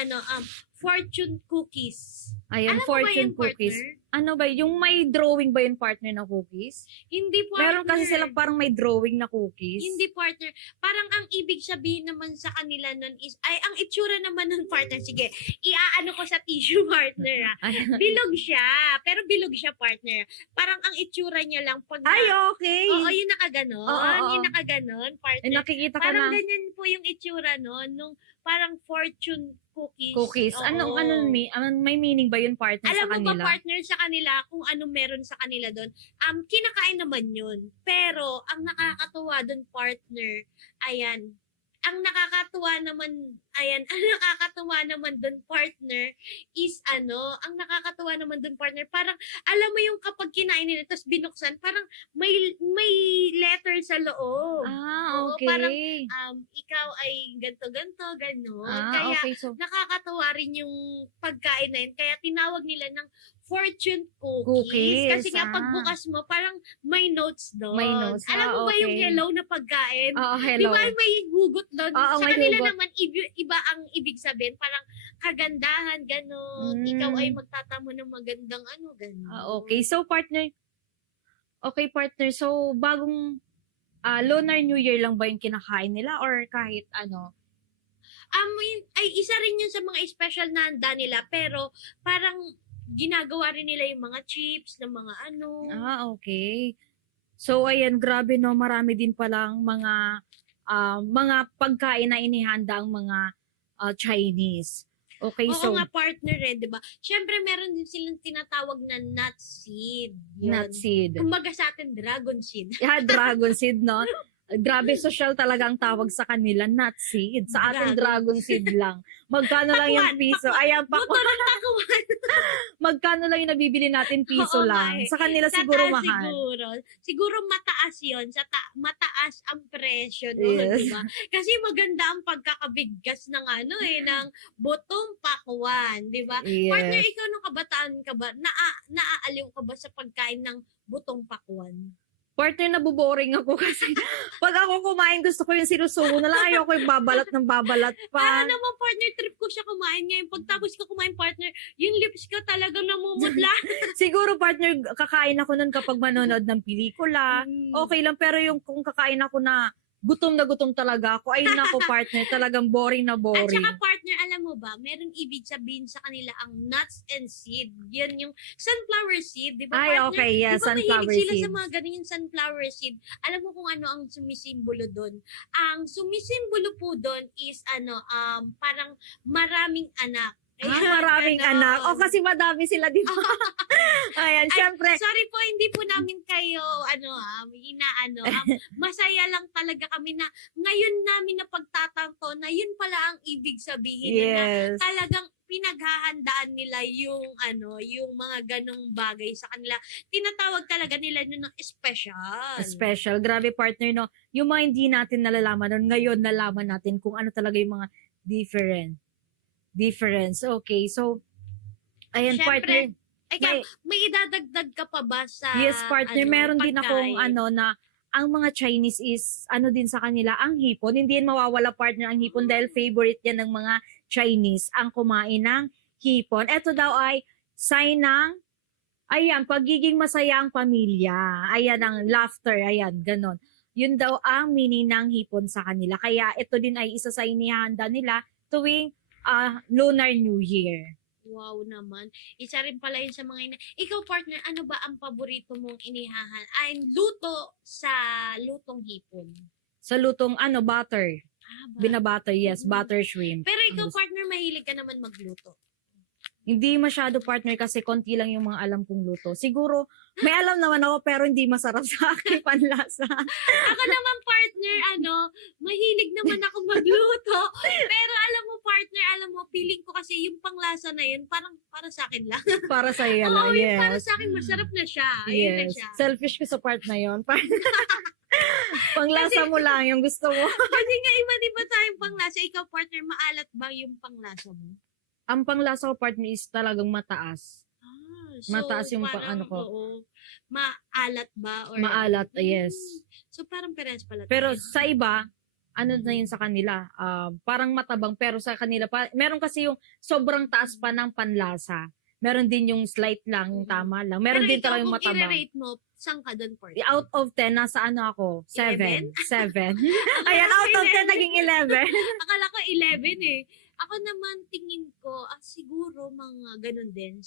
fortune cookies. Ayan, Alam mo ba fortune yun, cookies. partner? Ano ba, yung may drawing ba yung partner na cookies? Hindi, partner. Meron kasi silang parang may drawing na cookies. Hindi, partner. Parang ang ibig sabihin naman sa kanila nun is, ang itsura naman ng partner, sige, iaano ko sa tissue, partner. Ayan. Bilog siya. Pero bilog siya, partner. Parang ang itsura niya lang pag... Ay, okay. Oo, yung nakaganon. Oo. Yung nakaganon, partner. Eh, nakikita ko Parang na ganyan po yung itsura nun, nung parang fortune cookies. cookies. Oo. May meaning ba yun partner Alam sa mo kanila? ba, partner, sa kanila, kung ano meron sa kanila doon, kinakain naman yun. Pero, ang nakakatuwa doon, partner, ayan, ang nakakatuwa naman doon, partner, is ang nakakatuwa naman doon, partner, parang, alam mo yung kapag kinain nila, tapos binuksan, parang may letter sa loob. Oo, Okay. parang, ikaw ay ganto-ganto, gano'n. Kaya, okay. So, nakakatuwa rin yung pagkain na yun. Kaya tinawag nila ng fortune cookies. Cookies, Kasi nga pagbukas mo, parang may notes doon. May notes. Alam mo ba yung Okay. hello na pagkain? oo, Di hello. ba may hugot doon? Oo, Sa may kanila hugot. naman, iba ang ibig sabihin. Parang kagandahan, gano'n. Mm. Ikaw ay magtatamo ng magandang gano'n. Okay. So, partner, so, bagong Lunar New Year lang ba yung kinakain nila or kahit ano? Ay, isa rin yun sa mga special na handa nila. Pero, parang ginagawa rin nila yung mga chips, ng mga Okay. So, ayan, grabe no, marami din palang mga pagkain na inihanda ang mga Chinese. Okay, Oo so, nga, partner di ba? Siyempre, meron din silang tinatawag na nut seed. Yun. nut seed. Kumbaga sa atin, dragon seed. Dragon seed, no? Grabe, social talaga ang tawag sa kanila, not seed. Sa atin, Dragon. dragon seed lang. Magkano lang yung Pakwan, piso? Ayan, Buto ng pakuan. magkano lang yung nabibili natin piso Oo nga lang. eh. Sa kanila Sa siguro taas mahal. siguro. Siguro mataas yun. Mataas ang presyo doon, Yes. di ba? Kasi maganda ang pagkakabigkas ng ng butong pakuan, di ba? Partner, Yes. ikaw nung kabataan ka ba, naaaliw ka ba sa pagkain ng butong pakuan? Partner, nabuboring ako kasi pag ako kumain, gusto ko yung sinusubo na lang. Ayoko yung babalat ng babalat Para pa. naman partner, trip ko siya kumain ngayon. Pagtapos ko kumain partner, yung lips ko talagang namumudla. Siguro, partner, kakain ako nun kapag manonood ng pelikula. Okay lang, pero yung kung kakain ako na gutom talaga ako, ay nako partner, talagang boring na At boring. saka partner, alam mo ba, meron ibig sabihin sa kanila ang nuts and seed. Yan yung sunflower seed, di ba Ay, partner? okay, yes, Di ba sunflower mahilig sila seeds. sa mga ganun yung sunflower seed? Alam mo kung ano ang sumisimbolo doon? Ang sumisimbolo po doon is parang maraming anak. Maraming ganon. anak. O, kasi madami sila, di ba? Ayan, Ay, syempre. sorry po, hindi po namin kayo, masaya lang talaga kami na ngayon namin na pagtatanto na yun pala ang ibig sabihin na Yes. talagang pinaghahandaan nila yung mga ganong bagay sa kanila. Tinatawag talaga nila yun ng special. Special. Grabe, partner, no? Yung mga hindi natin nalalaman nun, ngayon nalaman natin kung ano talaga yung mga difference. Okay, so, ayan, Syempre, partner. Ikaw, may idadagdag ka pa ba sa Yes, partner, meron din akong pagkain? na ang mga Chinese is din sa kanila, ang hipon. Hindi yan mawawala, partner, ang hipon dahil favorite yan ng mga Chinese ang kumain ng hipon. Ito daw ay sign ng pagiging masaya ang pamilya. Ayan ang laughter, ayan, ganon. Yun daw ang meaning ng hipon sa kanila. Kaya ito din ay isa sa inihanda nila tuwing Lunar New Year. Wow naman. Isa rin pala yun sa mga Ikaw, partner, ano ba ang paborito mong inihahan? Ay, luto sa lutong hipon. Sa lutong butter. Ba? Binabutter, yes, butter shrimp. Pero ikaw, partner, mahilig ka naman magluto. Hindi masyado, partner, kasi konti lang yung mga alam kong luto. Siguro, may alam naman ako pero hindi masarap sa akin panlasa. Ako naman, partner, mahilig naman ako magluto. Pero alam mo, partner, feeling ko kasi yung panglasa na yun, parang para sa akin lang. Para sa iyo lang, Oo, yung para yes. sa akin, masarap na siya. Ayun na Yes. siya. Selfish ko sa part na yon. Panglasa mo lang yung gusto mo. Kasi nga, iba-iba tayong panglasa. Ikaw, partner, maalat ba yung panglasa mo? Ang panglasa ko, partner, is talagang mataas. Mataas yung parang, ko. Oo, maalat ba? Or, Maalat, yes. So, parang parehas pala Pero tayo. sa iba, na yun sa kanila, parang matabang, pero sa kanila, meron kasi yung sobrang taas pa ng panlasa. Meron din yung slight lang, yung tama lang. Meron Pero din ikaw, talaga yung kung matabang. i-rate mo, saan ka doon, partner? Out of 10, nasa ako? 7. 7. Ayan, Akala ko out of 10, 11. naging 11. Akala ko 11 eh. Ako naman, tingin ko, siguro mga ganun din.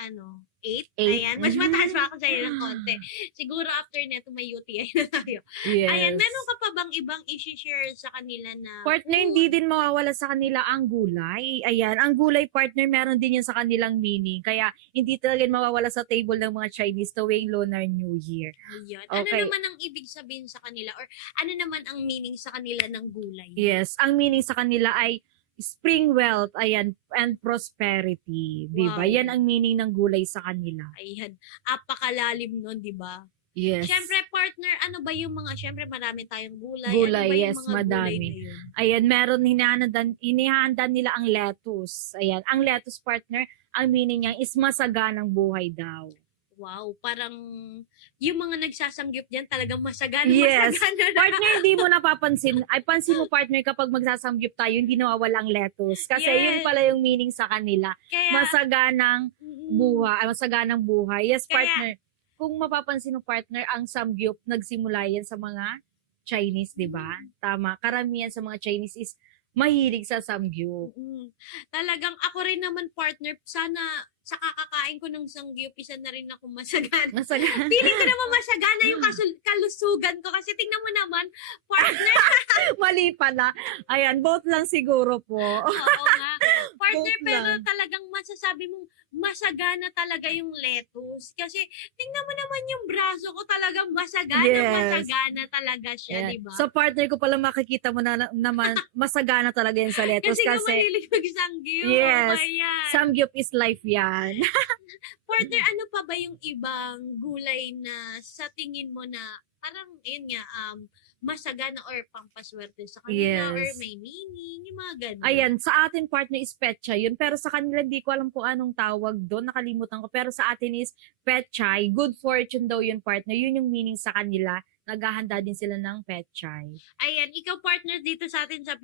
8? Eight. Ayan, mas mataas pa ako sa'yo ng konti. Siguro after neto may UTI na tayo. Yes. Ayan, meron ka pa bang ibang i-share sa kanila na Partner, hindi din mawawala sa kanila ang gulay. Ayan, ang gulay, partner, meron din yan sa kanilang meaning. Kaya hindi talaga yan mawawala sa table ng mga Chinese tuwing Lunar New Year. Ayun. Ano Okay. naman ang ibig sabihin sa kanila or ano naman ang meaning sa kanila ng gulay? Yes, ang meaning sa kanila ay spring wealth, ayan, and prosperity. Diba? Wow. Yan ang meaning ng gulay sa kanila. Ayan. Apakalalim nun, di ba? Yes. Siyempre, partner, ano ba yung mga, siyempre marami tayong gulay. Gulay, ano ba yung yes, mga madami. gulay na yun? Ayan, meron inihahanda nila ang lettuce. Ayan, ang lettuce, partner, ang meaning niya is masaganang buhay daw. Wow, parang yung mga nagsasanggip dyan talagang masagana. Yes. Masagana na. Partner, hindi mo napapansin. Ay, pansin mo, partner, kapag magsasamgyup tayo, hindi nawawala ang lettuce. Kasi Yes. yun pala yung meaning sa kanila. Kaya, Masaganang masaganang buhay. Yes, Kaya- partner. Kung mapapansin mo, partner, ang samgyup, nagsimula yan sa mga Chinese, di ba? Tama. Karamihan sa mga Chinese is mahilig sa samgyup. Talagang ako rin naman, partner, sana sa kakakain ko ng sangyup, isa na rin ako masagana. Masaganang. Feeling ko naman masagana yung kalusugan ko kasi tingnan mo naman, partner, Mali pala. Ayan, both lang siguro po. oo nga. partner, Joke pero lang. talagang masasabi mong masagana talaga yung lettuce. Kasi tingnan mo naman yung braso ko, talagang masagana, Yes. masagana talaga siya, Ayan. di ba? Sa partner ko pala makikita mo naman masagana talaga yan sa lettuce Kasi nga kasi malilig magsanggol. yes, Ayan. samgyup is life yan. Partner, ano pa ba yung ibang gulay na sa tingin mo na parang, yun nga, masagana or pampaswerte sa kanila or Yes. may meaning, yung mga ganun. Ayan, sa atin partner is petchay yun. Pero sa kanila, di ko alam kung anong tawag doon. Nakalimutan ko. Pero sa atin is petchay. Good fortune daw yun, partner. Yun yung meaning sa kanila. Naghahanda din sila ng petchay. Ayan, ikaw partner dito sa atin sa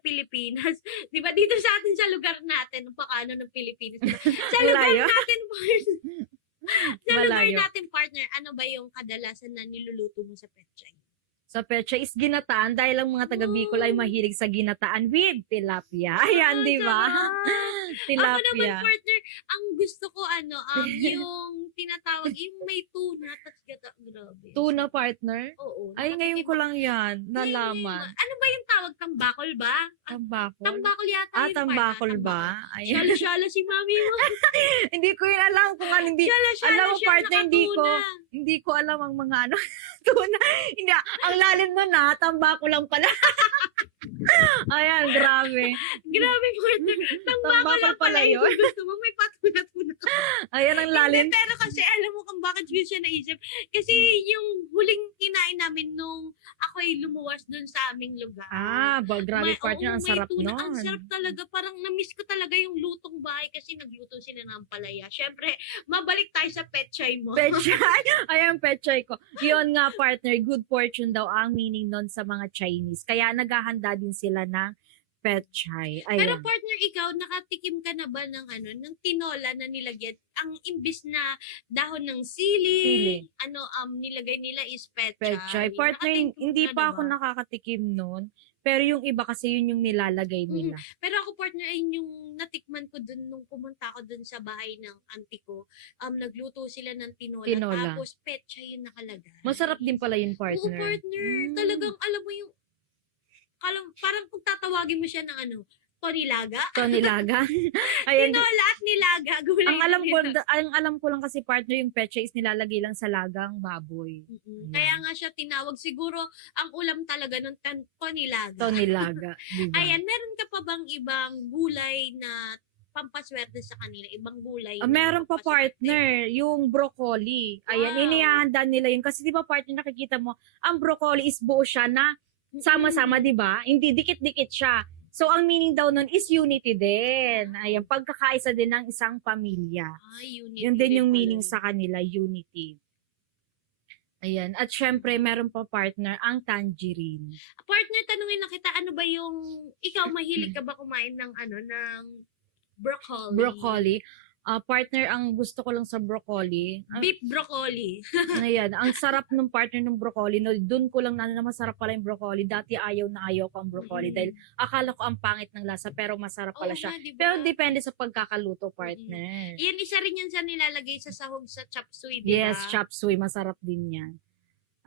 Pilipinas. Di ba dito sa atin sa lugar natin, pakano ng Pilipinas. Diba? Sa lugar Malayo. natin, partner. Sa lugar Malayo. natin, partner, ano ba yung kadalasan na niluluto mo sa petchay? Sa petchay is ginataan dahil ang mga taga Bicol ay mahilig sa ginataan with tilapia. Ayan, di ba? Ako naman, Tilapia. partner, ang gusto ko, yung tinatawag, yung may tuna, tapos gata, grabe. Tuna partner? Oo. Ay, ngayon ko lang yan nalaman. Ano ba yung tawag? Tambakol ba? Tambakol? Tambakol yata yun, Tambakol partner. ba? Ayan. Shala-shala si mami mo. Hindi ko yun alam kung ano. Shala-shala Alam mo, siya, partner, nakatuna. hindi ko alam ang mga ano. Tuna. Hindi, ang lalim nun na, tambako lang pala. Ayan, grabe. Grabe, partner. Tambakol Tambakol lang pala pala yun. yun. Kung gusto mo, may patuna-tuna ka. Ayan, ang lalim. Hindi, pero kasi alam mo kung bakit ko siya naisip. Kasi yung huling kinain namin nung ako'y lumuwas dun sa aming lugar. Grabe, partner, ang may sarap tuna. nun. Ang sarap talaga. Parang na-miss ko talaga yung lutong bahay kasi nagluto sila ng palaya. Siyempre, mabalik tayo sa petchay mo. Petchay. Ayan, petchay ko. Yun nga, partner, good fortune daw ang meaning nun sa mga Chinese. Kaya naghahanda din sila ng petchay. Pero Ayan. partner, ikaw, nakatikim ka na ba ng tinola na nilagyan? Ang imbis na dahon ng sili. Nilagay nila is petchay. Petchay. Partner, Nakatikim hindi ka na pa ako ba? nakakatikim nun. Pero yung iba kasi yun yung nilalagay nila. Pero ako partner ay yung natikman ko dun nung pumunta ako dun sa bahay ng auntie ko. Nagluto sila ng tinola. Tinola. Tapos petchay yung nakalagay. Masarap din pala yun, Oo, partner. partner. Mm. Talagang alam mo yung parang kung tatawagin mo siya ng tonilaga. Tonilaga. Ayan. Tinola at nilaga. Gulay Ang alam ko lang kasi partner yung petchay is nilalagay lang sa lagang baboy. Kaya nga siya tinawag. Siguro, ang ulam talaga ng tonilaga. Tonilaga. Diba? Ayan, meron ka pa bang ibang gulay na pampaswerte sa kanila? Ibang gulay? na Meron pa pampaswerte? partner, yung broccoli. Ayan, Wow. inihahanda nila yun. Kasi di ba partner, nakikita mo, ang broccoli is buo siya na sama-sama, di ba? Hindi dikit-dikit siya. So, ang meaning daw nun is unity din. Ayan, pagkakaisa din ng isang pamilya. Unity. Yun din yung pala meaning yun. sa kanila, unity. Ayan. At syempre, meron pa partner, ang tangerine. Partner, tanungin na kita, ano ba yung, ikaw mahilig ka ba kumain ng broccoli? Broccoli. Partner, ang gusto ko lang sa broccoli. Beef broccoli. Ayan, ang sarap ng partner ng broccoli. No, doon ko lang na masarap pala yung broccoli. Dati ayaw ko ang broccoli dahil akala ko ang pangit ng lasa pero masarap pala Oo siya. nga, diba? Pero depende sa pagkakaluto, partner. Yan, isa rin yan sa nilalagay sa sahog sa chop suey, di ba? Yes, chop suey, masarap din yan.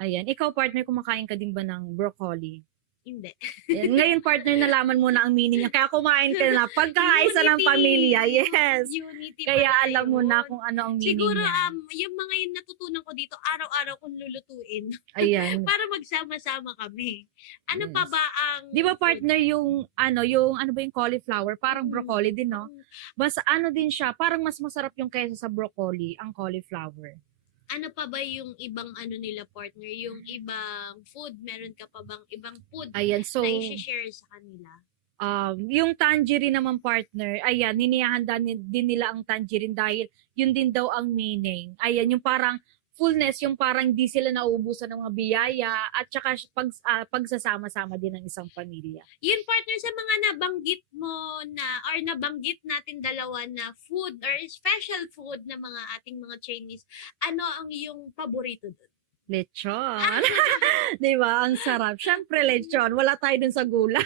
Ayan, ikaw partner, kumakain ka din ba ng broccoli? Hindi. Ayan, ngayon partner, nalaman mo na ang meaning niya. Kaya kumain ka na. Pagkakaisa ng Unity. pamilya, yes. Unity Kaya pala alam mo na yun. kung ano ang meaning Siguro, niya. yung mga yung natutunan ko dito, araw-araw kong lulutuin Ayan. para magsama-sama kami. Ano pa Yes. ba ang... Di ba partner yung ano ba yung cauliflower? Parang broccoli din, no? Mas ano din siya, parang mas masarap yung kaysa sa broccoli, ang cauliflower. Ano pa ba yung ibang nila, partner? Yung ibang food? Meron ka pa bang ibang food Ayan, so, na i-share sa kanila? yung tangerine naman partner, ayan, ninihahanda din nila ang tangerine dahil yun din daw ang meaning. Ayan, yung parang fullness, yung parang di sila nauubusan ng mga biyaya at saka pagsasama-sama din ng isang pamilya. Yun, partner, sa mga nabanggit mo na, or nabanggit natin dalawa na food or special food na mga ating mga Chinese, ano ang iyong paborito doon? Lechon. Di ba? Ang sarap. Siyempre lechon. Wala tayo dun sa gulay.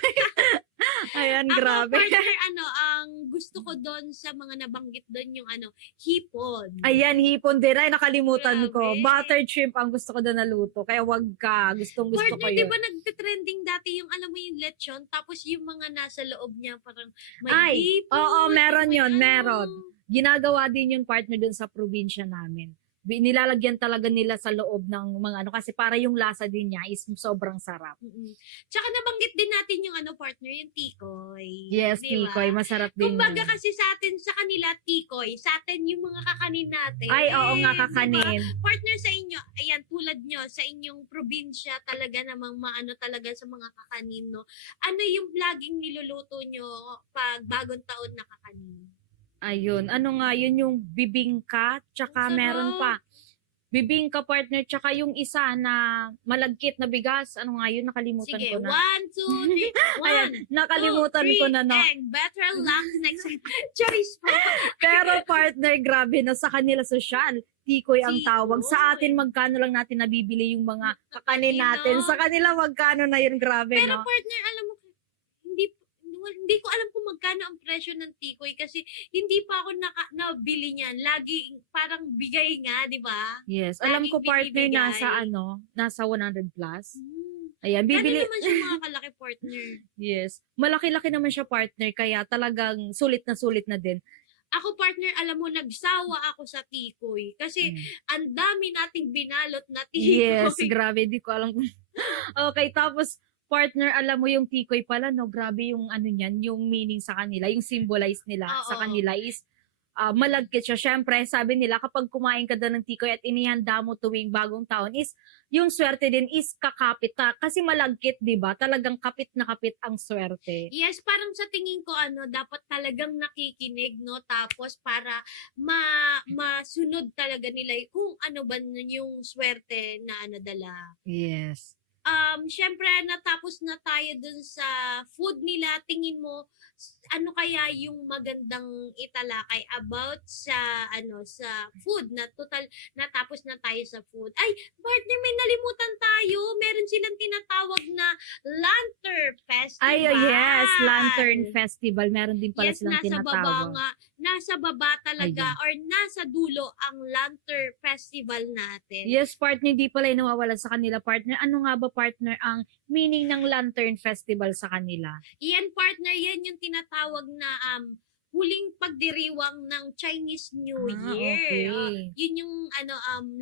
Ayan, Ako, grabe. partner, ang gusto ko doon sa mga nabanggit doon yung hipon. Ayan, hipon din. Ay, nakalimutan ko. Grabe. Buttered shrimp ang gusto ko doon na luto. Kaya wag ka. Gustong gusto ko Partner, di yun. ba nagte-trending dati yung, alam mo yung lechon, tapos yung mga nasa loob niya parang may Ay, hipon. oo, meron may yun, meron. Ginagawa din yung partner dun sa probinsya namin. Nilalagyan talaga nila sa loob ng mga kasi para yung lasa din niya is sobrang sarap. Mm-mm. Tsaka nabanggit din natin yung partner, yung tikoy. Yes, Di ba? tikoy. Masarap din Kumbaga yun. kasi sa atin, sa kanila, tikoy. Sa atin, yung mga kakanin natin. Ay, oo nga, Di ba? kakanin. Partner sa inyo, ayan, tulad nyo, sa inyong probinsya, talaga namang maano talaga sa mga kakanin, no? Ano yung laging niluluto nyo pag bagong taon na kakanin? Ayun. Ano nga, yun yung bibingka. Tsaka Ang sarap. meron pa. Bibingka partner. Tsaka yung isa na malagkit na bigas. Ano nga yun? Nakalimutan Sige, ko na. 1, 2, 3. Ayan, 1, nakalimutan ko na no. Egg, better luck next time. Choice pa. Pero partner, grabe na sa kanila social. Tikoy ang tawag. Sa atin, Tikoy. magkano lang natin nabibili yung mga kakanin Kakanin, natin. no? Sa kanila, magkano na yun. Grabe, Pero no? partner, alam mo, hindi ko alam kung magkano ang presyo ng tikoy kasi hindi pa ako nabili niyan. Lagi parang bigay nga, di ba? Yes. Alam ko, Laging partner, binibigay. nasa 100 plus. Hmm. Ayan, Gano'n bibili. naman siya mga kalaki partner. Yes. Malaki-laki naman siya, partner. Kaya talagang sulit na din. Ako partner, alam mo, nagsawa ako sa tikoy. Kasi ang dami nating binalot na tikoy. Yes, grabe. Di ko alam. Okay, tapos partner, alam mo yung tikoy pala, no? Grabe yung ano niyan, yung meaning sa kanila, yung symbolize nila sa Oo. kanila is malagkit siya. Syempre, sabi nila, kapag kumain ka daw ng tikoy at inihanda mo tuwing bagong taon is, yung swerte din is kakapit. Kasi malagkit, di ba? Talagang kapit na kapit ang swerte. Yes, parang sa tingin ko dapat talagang nakikinig, no? Tapos para masunod talaga nila kung ano ba yung swerte na dala. Yes. Syempre natapos na tayo dun sa food nila. Tingin mo ano kaya yung magandang italakay about sa sa food na total natapos na tayo sa food. Ay, partner, may nalimutan tayo. Meron silang tinatawag na Lantern Festival. Ay, oh yes, Lantern Festival. Meron din pala Yes, silang nasa baba tinatawag. nga. Nasa baba talaga or nasa dulo ang Lantern Festival natin. Yes, partner, di pala yung nawawala sa kanila, partner. Ano nga ba, partner, ang meaning ng Lantern Festival sa kanila? Yan partner, yan yung tinatawag na huling pagdiriwang ng Chinese New Year. Okay. Yun yung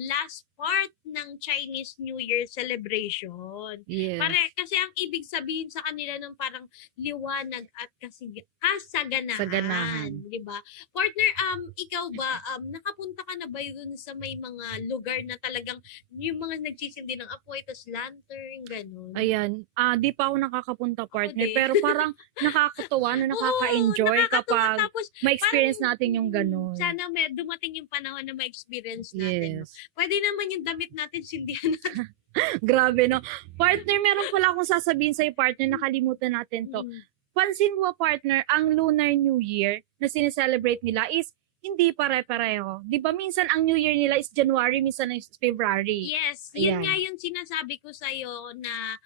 last part ng Chinese New Year celebration. Yes. Kasi ang ibig sabihin sa kanila ng parang liwanag at kasaganahan, Saganahan. 'di ba? Partner, ikaw ba nakapunta ka na ba dun sa may mga lugar na talagang yung mga nagsisindi ng apoy tas lantern ganun? Ayan, di pa ako nakakapunta, partner, din. pero parang nakakatuwa na nakaka-enjoy Oo, nakakatuwa. kapag Tapos ma-experience parang, natin yung ganun. Sana dumating yung panahon na ma-experience natin. No? Yes. Pwede naman yung damit natin sindihan natin. Grabe, no? Partner, meron pala akong sasabihin sa'yo, partner, nakalimutan natin to. Pansin mo, partner, ang Lunar New Year na sineselebrate nila is hindi pare-pareho. Di ba minsan ang New Year nila is January, minsan is February. Yes, Ayan. yun nga yung sinasabi ko sa'yo na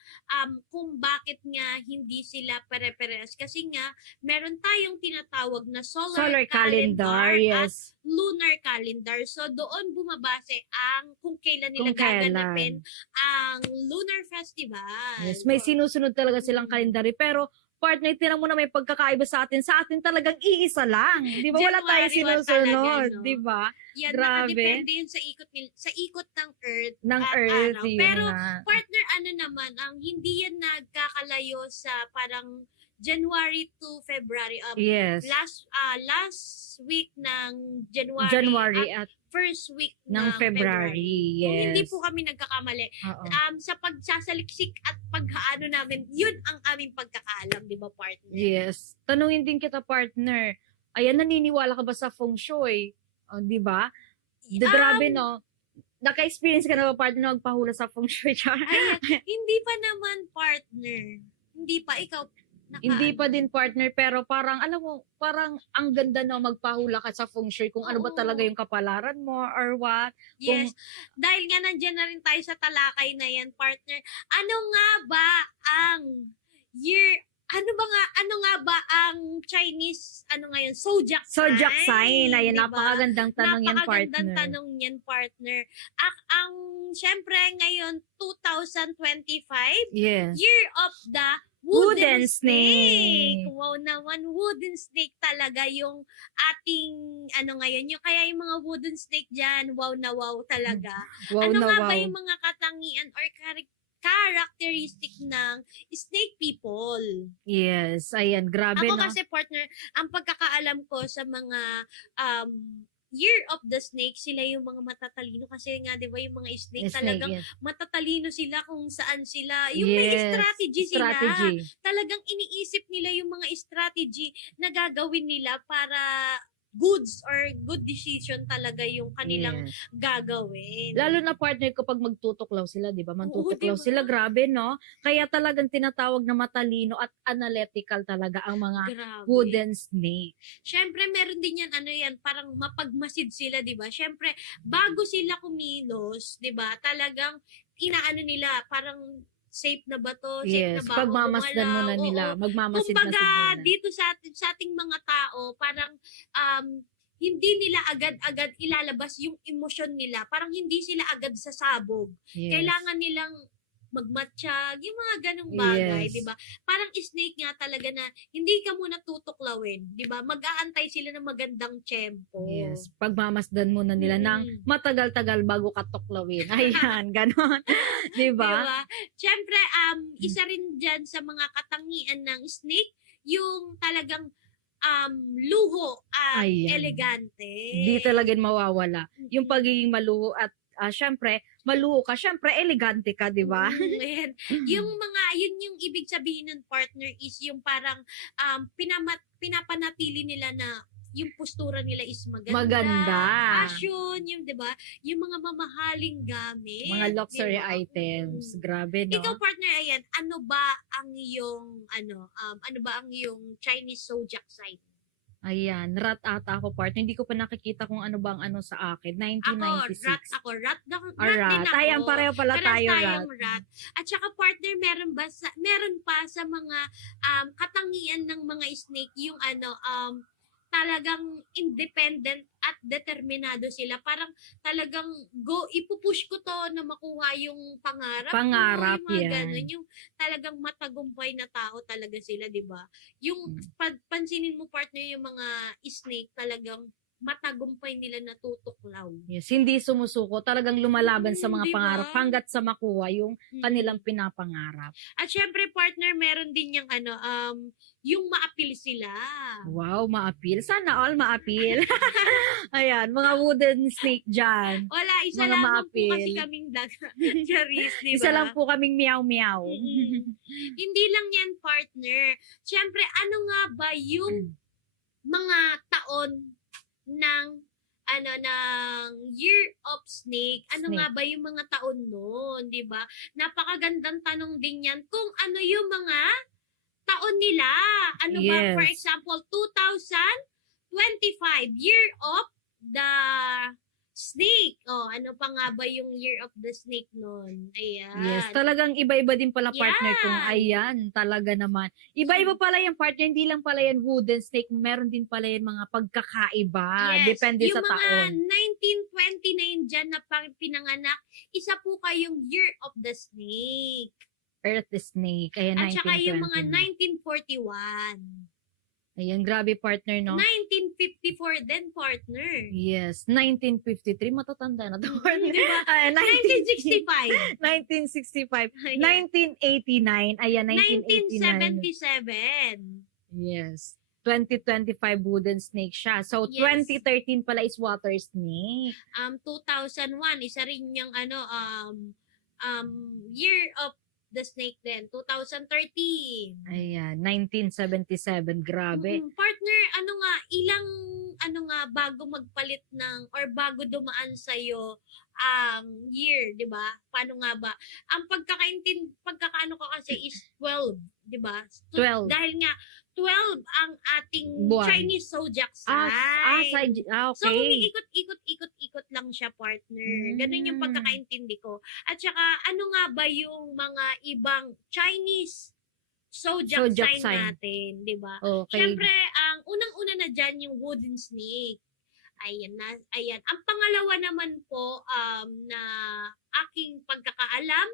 kung bakit nga hindi sila pare-pares. Kasi nga, meron tayong tinatawag na solar calendar, at yes. lunar calendar. So, doon bumabase ang kung kailan nila Kung kailan. gaganapin ang lunar festival. Yes, may sinusunod talaga silang kalendary. Pero, partner, tinan mo na may pagkakaiba sa atin. Sa atin talagang iisa lang. Di ba? Wala tayong January 1 sinusunod. talaga, no? Di ba? Yan, Grabe. nakadepende yun sa ikot ng Earth Ng at Earth, araw. yun Pero, nga. partner, naman, ang hindi yan nagkakalayo sa parang January to February. Yes. Last week ng January, January at at first week ng February. Kung hindi Yes. po kami nagkakamali. Oo. Sa pagsasaliksik at paghaano namin, yun ang aming pagkakaalam, di ba, partner? Yes. Tanungin din kita, partner. Ayan, naniniwala ka ba sa feng shui? O, di ba? Grabe, no? Naka-experience ka na ba, partner, na magpahula sa feng shui? Hindi pa naman, partner. Hindi pa, ikaw, Hindi pa din, partner, pero parang, alam mo, parang ang ganda na magpahula ka sa feng shui kung ano ba Oo. talaga yung kapalaran mo or what. Yes. Dahil nga nandiyan na rin tayo sa talakay na yan, partner. Ano nga ba ang year ano nga ba ang Chinese, ano ngayon, zodiac Zodiac sign. Ayan, di ba? napakagandang tanong yan, Napakagandang partner. tanong yan, partner. Syempre, ngayon, 2025, Yes. Year of the Wooden Wooden Snake. snake. Wow naman, wooden snake talaga yung ating, ngayon, kaya yung mga wooden snake dyan, wow na wow talaga. Wow Ano na nga wow. ba yung mga katangian or characteristic ng snake people? Yes, ayan, grabe Ako no. kasi, partner, ang pagkakaalam ko sa mga um, Year of the Snake, sila yung mga matatalino kasi nga 'di ba yung mga snake Snake, talagang yes. matatalino sila kung saan sila. Yung may Yes, strategy sila. strategy. Talagang iniisip nila yung mga strategy na gagawin nila para goods or good decision talaga yung kanilang Yes. gagawin. Lalo na partner ko pag magtutuklaw sila, di ba? Magtutuklaw diba? sila, grabe no? Kaya talagang tinatawag na matalino at analytical talaga ang mga Grabe. wooden snake. Syempre, meron din yan, parang mapagmasid sila, di ba? Syempre, bago sila kumilos, di ba, talagang inaano nila, parang safe na ba to? Safe na Yes, ba ako pagmamasdan gumalaw? muna nila, Oo. magmamasid-masid Kumbaga, muna. dito sa ating mga tao, parang hindi nila agad-agad ilalabas yung emosyon nila. Parang hindi sila agad sasabog. Yes. Kailangan nilang magmatsyag, yung mga ganong bagay, Yes. di ba? Parang snake nga talaga na hindi ka muna tutuklawin, di ba? Mag-aantay sila ng magandang tiyempo. Yes, pagmamasdan muna nila ng Mm. matagal-tagal bago ka tuklawin. Ayan, ganon. Di ba? Diba? Siyempre, isa rin dyan sa mga katangian ng snake, yung talagang luho at Ayan. elegante. Di talaga mawawala. Yung pagiging maluho at syempre, maluho ka, syempre elegante ka, di ba? Ayan. Yun yung ibig sabihin ng partner is yung parang pinapanatili nila na yung postura nila is maganda. Fashion, yung 'di ba? Yung mga mamahaling gamit. Mga luxury diba? items. Grabe, no? Ikaw, partner, ayan, ano ba ang iyong Chinese zodiac sign? Ayan, rat ata ako, partner. Hindi ko pa nakikita kung ano bang ano sa akin. 1996. Rat din Rat. ako. Tayang pareho pala Parehas tayo, rat. tayong rat. At saka, partner, meron pa sa mga katangian ng mga snake yung talagang independent at determinado sila. Parang talagang ipupush ko to na makuha yung pangarap Pangarap, ko, yung mga yan. ganun. Yung talagang matagumpay na tao talaga sila, di ba? Yung pansinin mo, partner, yung mga snake talagang matagumpay nila natutuklaw. Yes, hindi sumusuko. Talagang lumalaban sa mga Diba? pangarap hanggat sa makuha yung kanilang pinapangarap. At syempre, partner, meron din yung maapil sila. Wow, maapil. Sana all maapil. Ayan, mga wooden snake dyan. Wala, isa Mga lamang maapil. po kasi kaming Charis, di ba? Isa lang po kaming meow-meow. Hindi lang yan, partner. Syempre, ano nga ba yung mga taon ng Year of Snake? Ano Snake. nga ba yung mga taon noon, di ba? Napakagandang tanong din yan kung ano yung mga taon nila. Ano ba, Yes. for example, 2025, Year of the Snake. Ano pa nga ba yung Year of the Snake noon? Ayan. Yes, talagang iba-iba din pala partner Yan. kung ayan, talaga naman. Iba-iba pala yung partner, hindi lang pala yan wooden snake, meron din pala yan mga pagkakaiba. Yes. Depende yung sa taon. mga 1929 dyan na pinanganak, isa po kayong Year of the Snake. Earth snake, ayan, At saka yung 1929. mga 1941. Ayan, grabe partner, no? 1954 din, partner. Yes, 1953, matatanda na to. Diba? Ayan, 1965. 1965. Ayan. 1989, ayan, 1989. 1977. Yes. 2025 wooden snake siya. So, Yes. 2013 pala is water snake. 2001, isa rin yung Year of the Snake din. 2013. Ayan, 1977. Grabe. Partner, bago magpalit or bago dumaan sa'yo year, di ba? Paano nga ba? Ang pagkakaano ko kasi is 12, di ba? 12. Dahil nga, 12 ang ating Buwan. Chinese zodiac sign. So, okay. umiikot-ikot-ikot lang siya, partner. Ganun yung pagkakaintindi ko. At saka, ano nga ba yung mga ibang Chinese zodiac Zodiac sign sign. natin, di ba? Okay. Siyempre, ang unang-una na dyan yung wooden snake. Ayan. Ang pangalawa naman po na aking pagkakaalam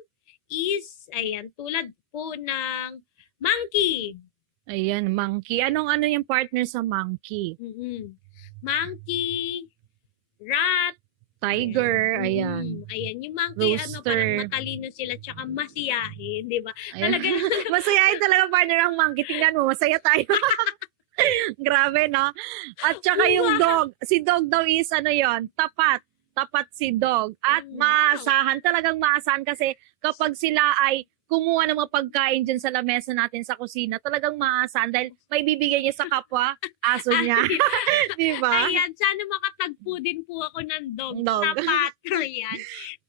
is, ayan, tulad po ng monkey. Ayan, monkey. Ano yung partner sa monkey? Monkey, rat, Tiger, ayan. Ayan, yung monkey, Rooster. parang matalino sila, tsaka masiyahin, di ba? Ayan. Talaga, Masayahin talaga partner ang monkey. Tingnan mo, masaya tayo. Grabe, no? At saka yung dog. Si dog daw is yon, tapat. Tapat si dog. At Wow. maasahan. Talagang maasahan kasi kapag sila ay kumuha ng mga pagkain dyan sa lamesa natin sa kusina, talagang maasahan dahil may bibigay niya sa kapwa, aso niya. Di ba? ayan, sana makatagpo din po ako ng dog. Dog. Tapat. Ayan.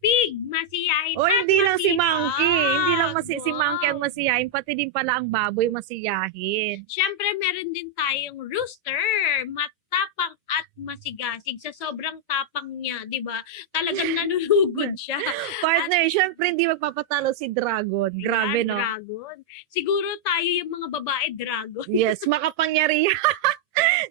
Pig, masiyahin. O at hindi lang si masipag. monkey. Hindi lang si Wow. monkey ang masiyahin. Pati din pala ang baboy masiyahin. Siyempre, meron din tayong rooster. Matapang at masigasig. Sa sobrang tapang niya, di ba? Talagang nanulugod siya. Partner, syempre hindi magpapatalo si Dragon. Grabe, Ayan, no? Dragon. Siguro tayo yung mga babae, dragon. Yes, makapangyarihan.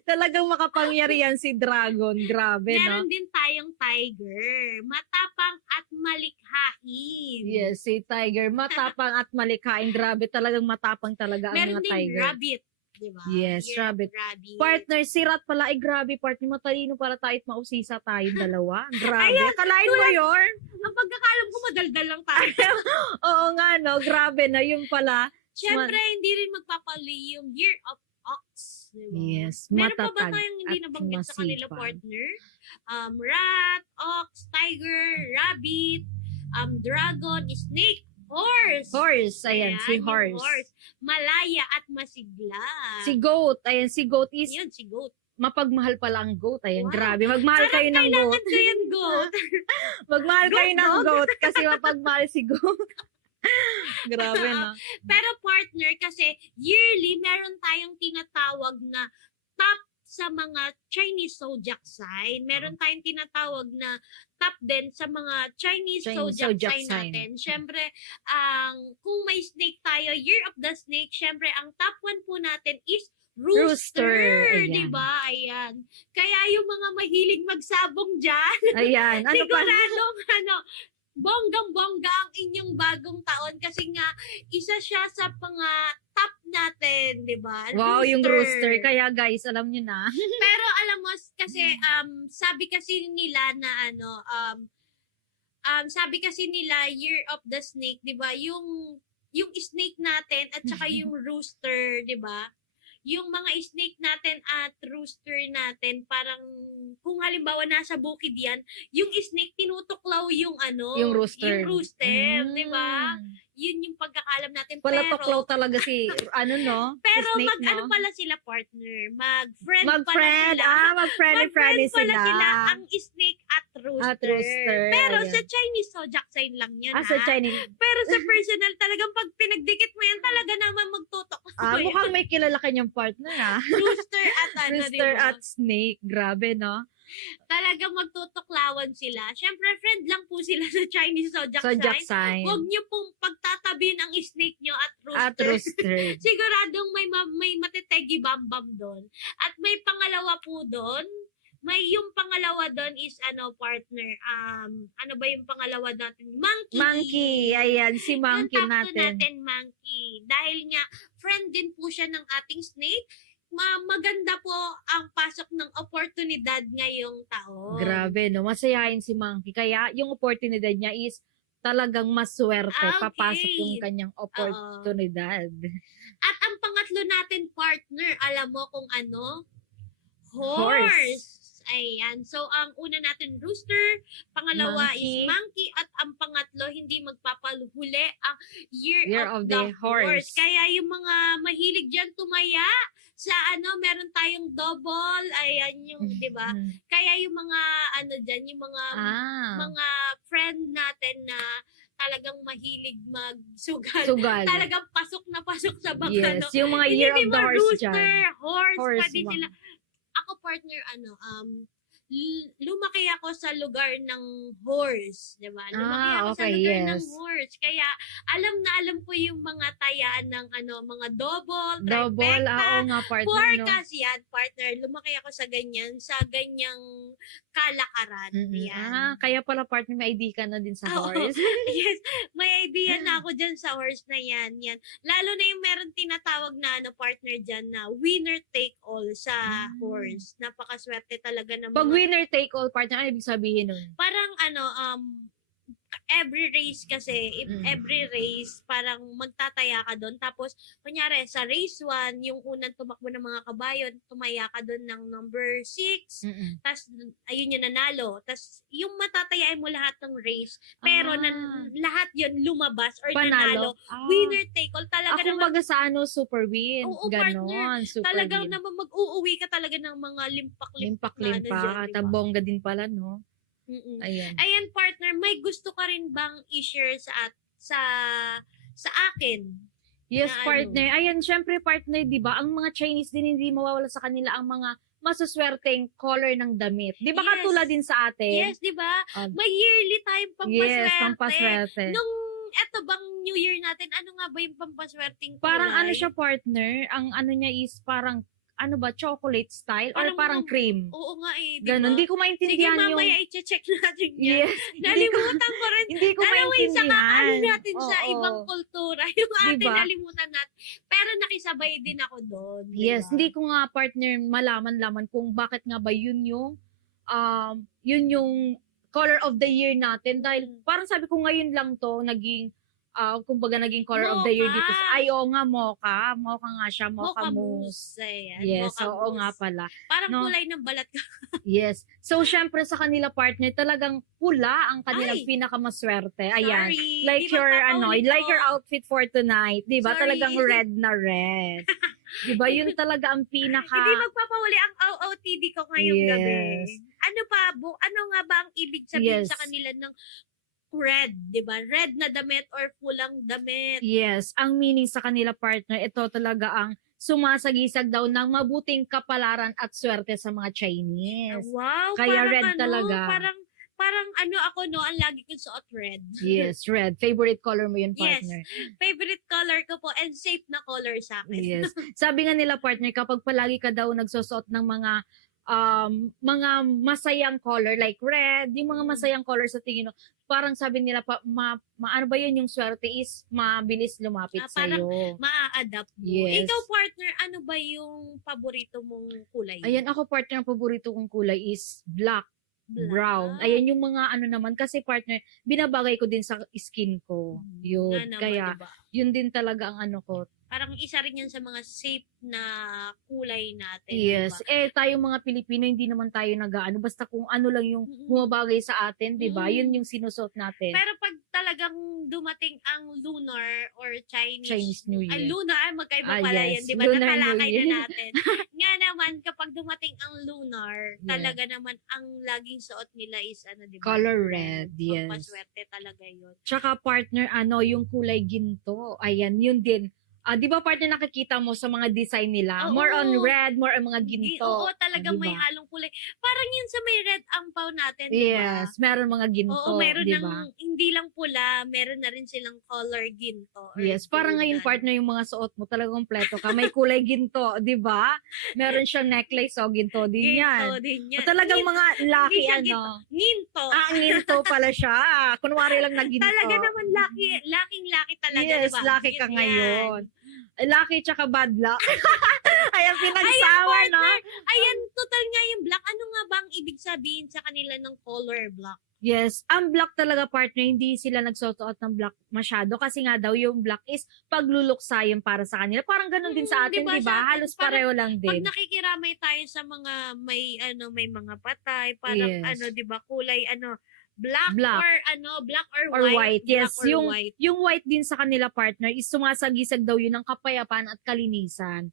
Talagang makapangyarihan si Dragon. Grabe, Meron no? din tayong tiger. Matapang at malikhain. Yes, si Tiger. Matapang at malikhain. Grabe, talagang matapang talaga ang Meron mga din tiger. rabbit. Diba? Yes, Year of rabbit. rabbit. Partner, si Rat pala. Ay, grabe, partner. Matalino para tayo at mausisa tayong dalawa. Grabe. Ayan, Kalain mo yun? Ang pagkakalam ko, madaldal lang tayo. Oo nga, no? Grabe na. Yung pala. Siyempre, hindi rin magpapali yung year of ox. Diba? Yes, Meron pa ba matatag tayong hindi at nabanggit sa kanila, masipag. partner? Rat, ox, tiger, rabbit, dragon, snake, horse. Horse. Ayan, si yung horse. Malaya at masigla. Si goat. Ayan, si goat is Yun, si goat. mapagmahal pala ang goat. Ayan, Wow. grabe. Magmahal kayo ng goat. Kailangan ko yung goat. Magmahal kayo Goat ng dog. goat kasi mapagmahal si goat. Grabe na. Pero partner, kasi yearly, meron tayong tinatawag na top sa mga Chinese zodiac sign. Meron tayong tinatawag na top din sa mga Chinese zodiac sign natin. Siyempre, kung may snake tayo, year of the snake, siyempre, ang top one po natin is rooster. Ayan. Diba? Ayan. Kaya yung mga mahilig magsabong dyan, Ayan. Ano pa? siguradong, bonggang-bongga ang inyong bagong taon kasi nga isa siya sa mga top natin, 'di ba? Wow, yung rooster. Kaya guys, alam nyo na. Pero alam mo kasi sabi kasi nila na sabi kasi nila year of the snake, 'di ba? Yung snake natin at saka yung rooster, 'di ba? Yung mga snake natin at rooster natin, parang kung halimbawa nasa bukid yan, yung snake tinutuklaw yung Yung rooster. Yung rooster, di ba? Yun yung pagkakalam natin. Pala tuklaw talaga si, no? Pero snake, mag-ano no? pala sila, partner? Mag-friend pala Mag-friend. sila. Mag-friendly Mag-friend sila. ang snake at rooster. At rooster, Pero ayan. sa Chinese zodiac sign lang yun, Sa Chinese. Pero sa personal, talagang pag pinagdikit mo yan, talaga naman magtutok. Mukhang may kilala kanyang partner, Rooster at Rooster diba? at snake. Grabe, no? Talagang magtutuklawan sila. Siyempre, friend lang po sila sa Chinese zodiac Zodiac sign. sign. Huwag niyo pong pagtatabihin ang snake niyo at rooster. At rooster. Siguradong may matitegi bambam doon. At may pangalawa po doon. Yung pangalawa doon is partner. Ano ba yung pangalawa natin? Monkey. Monkey. Ayan, si monkey Yung top two natin. natin, monkey. Dahil nga, friend din po siya ng ating snake. Maganda po ang pasok ng oportunidad ngayong taon. Grabe, no? Masayahin si monkey. Kaya yung oportunidad niya is talagang maswerte. Okay. Papasok yung kanyang oportunidad. At ang pangatlo natin, partner, alam mo kung ano? Horse. Ayan. So, ang una natin, rooster. Pangalawa Monkey. is monkey. At ang pangatlo, hindi magpapaluhuli ang year of of the the horse. Kaya yung mga mahilig dyan tumaya, sa meron tayong double. Ayan yung, di ba? Kaya yung mga, dyan, yung mga mga friend natin na talagang mahilig magsugal. Sugal. Talagang pasok na pasok sa baka. Yes, yung mga year of the horse rooster, dyan. horse, Horse, pwede wow. sila. Ako partner, lumaki ako sa lugar ng horse, 'di ba? Lumaki ako sa Okay, lugar ng yes. horse. Kaya alam na alam ko yung mga tayaan ng mga double, Double, oo trifecta, nga partner, no? forecast yan, partner. Lumaki ako sa ganyang kalakaran. Yan. Kaya pala partner, may ID ka na din sa Oo. horse. Yes, may idea na ako dyan sa horse na yan. Yan. Lalo na yung meron tinatawag na partner dyan na winner take all sa horse. Napakaswerte talaga ng Pag mga winner take all partner, ano ibig sabihin nun? parang every race kasi, every race, parang magtataya ka doon. Tapos, kunyari, sa race 1, yung unang tumakbo ng mga kabayo, tumaya ka doon ng number 6. Mm-mm. Tapos, ayun yung nanalo. Tapos, yung matatayain mo lahat ng race, pero lahat yun lumabas or nanalo. Panalo. Winner take all talaga Ako naman. baga sa super win. Oo, Ganon, super Talagang win. naman mag-uuwi ka talaga ng mga limpak-limpak na ano Limpak-limpak. dyan, At diba? ang bongga din pala, no? Mm-mm. Ayan. Ayan, partner, may gusto ka rin bang i-share sa akin? Yes, na partner. Ayan, syempre partner, di ba? Ang mga Chinese din, hindi mawawala sa kanila ang mga masuswerteng color ng damit. Di ba Yes. katulad din sa atin? Yes, di ba? Um, May yearly tayong pampaswerte. Yes, pampaswerte. Nung eto bang New Year natin, ano nga ba yung pampaswerteng kulay? Parang ano siya partner, ang ano niya is parang, ano ba, chocolate style or parang cream. Oo nga eh, di Ganon. ba? Hindi ko Sige, maintindihan yung... mamaya i-check natin yan. Yes. Nalimutan ko rin. Hindi ko Dalawa yung sa maintindihan. kakaano natin sa Oo. ibang kultura. Yung atin Diba? nalimutan natin. Pero nakisabay din ako doon. Yes, hindi ko nga partner malaman kung bakit nga ba yun yung color of the year natin dahil parang sabi ko ngayon lang to naging kumbaga naging color of the year dito. Ay, oo nga, mocha. Mocha nga siya, mocha mousse. Ayan, Yes, mocha oo mousse. nga pala. Parang No? kulay ng balat ka. Yes. So, syempre sa kanila partner, talagang pula ang kanilang Ay! pinakamaswerte. Ayan. Sorry. Like Di ba your papaulit like your ako? outfit for tonight, 'di ba? Sorry. Talagang red na red. 'Di ba? Yun talaga ang pinaka Hindi magpapahuli ang OOTD ko ngayong gabi. Yes. Ano pa, ano nga ba ang ibig sabihin Yes. sa kanila ng red, 'di ba? Red na damit or pulang damit. Yes, ang meaning sa kanila partner, ito talaga ang sumasagisag daw ng mabuting kapalaran at swerte sa mga Chinese. Wow, Kaya parang red talaga. Parang ano ako no, ang lagi kong suot red. Yes, red. Favorite color mo yun, Yes. partner. Favorite color ko po and safe na color sa akin. Yes. Sabi nga nila, partner, kapag palagi ka daw nagsusuot ng mga masayang color like red, yung mga masayang color sa tingin mo, parang sabi nila ano ba yun yung swerte is mabilis lumapit sa Parang iyo. maa-adapt mo. Yes. Ikaw, partner, ano ba yung paborito mong kulay? Ayan, ako partner, ang paborito kong kulay is black, brown. Ayan yung mga ano naman, kasi partner, binabagay ko din sa skin ko. Yun. Nga naman, Kaya, diba? yun din talaga ang ano ko. Parang isa rin yan sa mga safe na kulay natin. Yes. Diba? Tayong mga Pilipino, hindi naman tayo nag-ano. Basta kung ano lang yung bumabagay sa atin, di ba? Yun yung sinusuot natin. Pero pag talagang dumating ang lunar or Chinese New Year. lunar, magkaiba pala yes. yan, di ba? Lunar Natalakay New Year. na natin. Nga naman, kapag dumating ang lunar, Yes. talaga naman ang laging suot nila is di ba? Color red, yes. Pampaswerte talaga yun. Tsaka partner, yung kulay ginto. Ayan, yun din. Di ba partner nakikita mo sa mga design nila? Oo. More on red, more on mga ginto. Oo, talagang Diba? may halong kulay. Parang yun sa may red ampaw natin, di ba? Yes, meron mga ginto, Oo, meron di ng, ba? hindi lang pula, meron na rin silang color ginto. or Yes, parang ngayon golden. partner yung mga suot mo talagang kompleto ka. May kulay ginto, 'di ba? Meron siyang necklace, ginto din 'yan. Ginto din yan. Talagang mga lucky siya Ginto. ginto pala siya. Kunwari lang na ginto. Talaga naman lucky talaga, Yes, diba? lucky ka Yan. ngayon. Lucky tsaka bad luck. Ayan, pinagsama, Ayan, no? partner. Ayan, total nga yung black. Ano nga ba ang ibig sabihin sa kanila ng color black? Yes, ang black talaga partner, hindi sila nagsusuot ng black masyado kasi nga daw yung black is pagluluksayan para sa kanila. Parang ganun din sa atin, diba, di ba? sa atin, Halos parang pareho lang Pag din. nakikiramay tayo sa mga may mga patay, parang Yes. 'di ba, kulay black, Black. black or Or white. black Yes, or white. yung white din sa kanila partner is sumasagisag daw yun ng kapayapaan at kalinisan.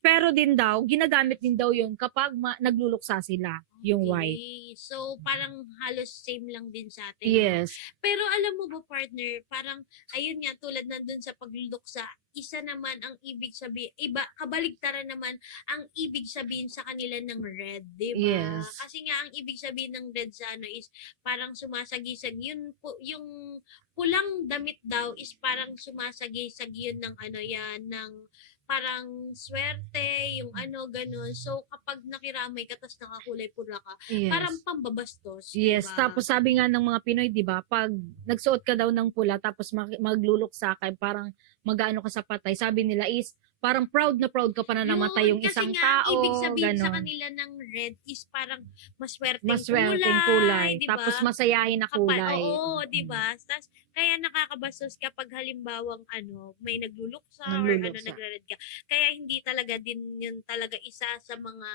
Pero din daw, ginagamit din daw yun kapag nagluluksa sila, yung white. Okay. So, parang halos same lang din sa atin. no? Yes. Pero alam mo ba, partner, parang, ayun nga, tulad nandun sa pagluluksa, isa naman ang ibig sabihin, iba, kabaligtaran naman ang ibig sabihin sa kanila ng red, di ba? Yes. Kasi nga, ang ibig sabihin ng red sa ano is, parang sumasagisag, yung pulang damit daw is parang sumasagisag yun ng ano yan, ng parang swerte, yung ano, ganun. So, kapag nakiramay ka, tas nakakulay pula ka, Yes. parang pambabastos, Yes, diba? tapos sabi nga ng mga Pinoy, 'di ba, pag nagsuot ka daw ng pula tapos magluluksa ka, parang mag-aano ka sa patay. Sabi nila is parang proud na proud ka pa na namatay yung Yun, isang kasi nga, tao, ibig sabihin sa ganon. kanila ng red is parang maswerteng Maswerteng kulay, diba? tapos masayahin na kulay. Oo, di ba? Tas, kaya nakakabastos kapag halimbawang ano, may nagluluksa or ano, Nagluluksa. nagre-red ka. Kaya hindi talaga din yun talaga isa sa mga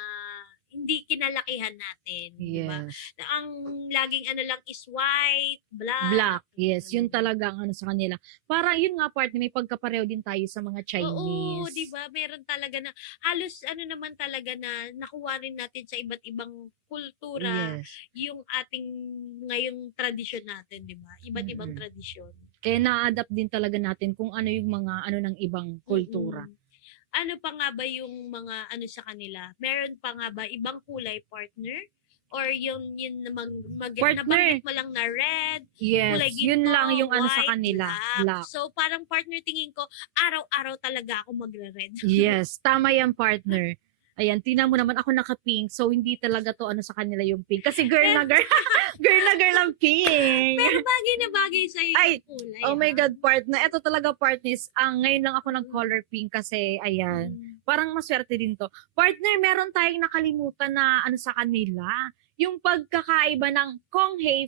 hindi kinalakihan natin, di ba? Yes. Ang laging ano lang is white, black. Black, yes. Yun talaga ang ano sa kanila. Parang yun nga part, may pagkapareho din tayo sa mga Chinese. Oo, di ba? Meron talaga na halos ano naman talaga na nakuha rin natin sa iba't ibang kultura Yes. yung ating ngayong tradisyon natin, di ba? Iba't ibang Mm-mm. tradisyon. Kaya na-adapt din talaga natin kung ano yung mga ano ng ibang kultura. Mm-mm. Ano pa nga ba yung mga ano sa kanila? Meron pa nga ba ibang kulay, partner? Or yun namang Partner. nabanggit mo lang na red, Yes, kulay yun ginto, lang yung ano sa white, kanila. Black. So parang partner tingin ko, araw-araw talaga ako magre-red. Yes, tama yan, partner. Ayan, tingnan mo naman ako naka-pink, so hindi talaga to ano sa kanila yung pink. Kasi girl na girl, girl na girl ang pink. Pero bagay na bagay sa Ay, kulay. Oh my God, partner. Ito talaga, partners. Ngayon lang ako nag-color pink kasi, ayan, parang maswerte din to. Partner, meron tayong nakalimutan na ano sa kanila. Yung pagkakaiba ng Konghei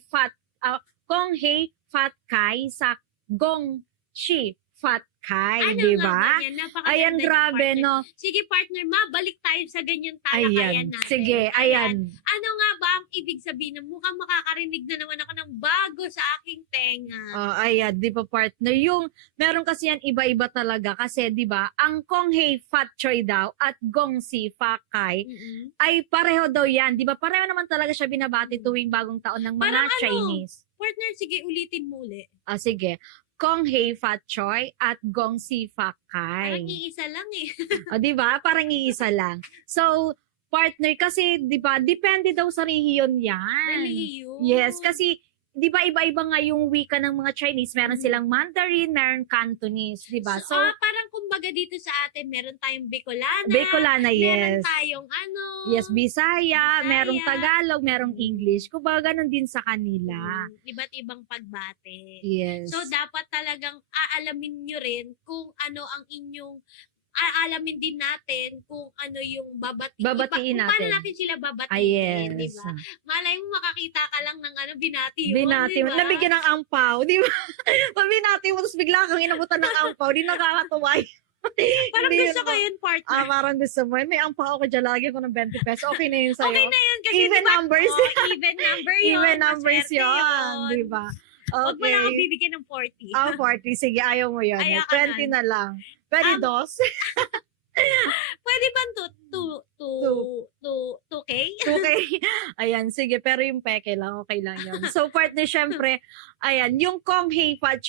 Fat Kai sa Gong Shi Fat Kai, Ano di nga ba? ba yan? Napakaganda Ayan, niya, grabe, partner. no? Sige, partner, mabalik tayo sa ganyan talakayan Ayan, natin. sige, ayan. Ano nga ba ang ibig sabihin? Mukhang makakarinig na naman ako ng bago sa aking tenga. Oh, ayan, di ba partner? Yung, meron kasi yan iba-iba talaga. Kasi, di ba, ang Konghei Fat Choi daw at Gongsi Fat Kai Mm-mm. ay pareho daw yan. Di ba? Pareho naman talaga siya binabati tuwing bagong taon ng mga Parang ano? Chinese. Partner, sige, ulitin mo uli. Sige. Konghei Fat Choi at Gongsi Fat Parang Kai. iisa lang eh. Di ba? Parang iisa lang. So, partner, kasi, di ba, depende daw sa rehiyon yan. Reliyon. Yes, kasi, di ba, iba-iba nga yung wika ng mga Chinese. Meron silang Mandarin, meron Cantonese, di ba? So, parang kumbaga dito sa atin, meron tayong Bicolana. Bicolana, Meron yes. tayong ano. Yes, Bisaya, Bisaya. merong Tagalog, merong English. Kumbaga, ganun din sa kanila. Iba't ibang pagbate. Yes. So, dapat talagang aalamin nyo rin kung ano ang inyong aalamin din natin kung ano yung babatiin Babatiin kung paano natin. natin sila babatiin, Yes. di ba? Malay mo makakita ka lang ng ano, binati yun, Binati mo. di ba? Nabigyan ng ampaw, di ba? Pag binati mo, tapos bigla kang inabutan ng ampaw, di nakakatuwa yun. Parang Hindi gusto yun ko yun, partner. Parang gusto mo. May ampaw ako dyan, lagi ko ng 20 pesos. Okay na yun sa'yo. Okay na yun kasi Even diba, numbers. even number yun. Even numbers maswerte yun. Di ba? Huwag mo lang ako Okay. bibigyan ng 40. 40. Sige, ayaw mo yun. Ayaw ka 20 na lang. Pwede dos? Pwede ba 2K? Okay. Ayan, sige. Pero yung peke lang, okay lang yun. So, partner, syempre, ayan, yung Konghei Fat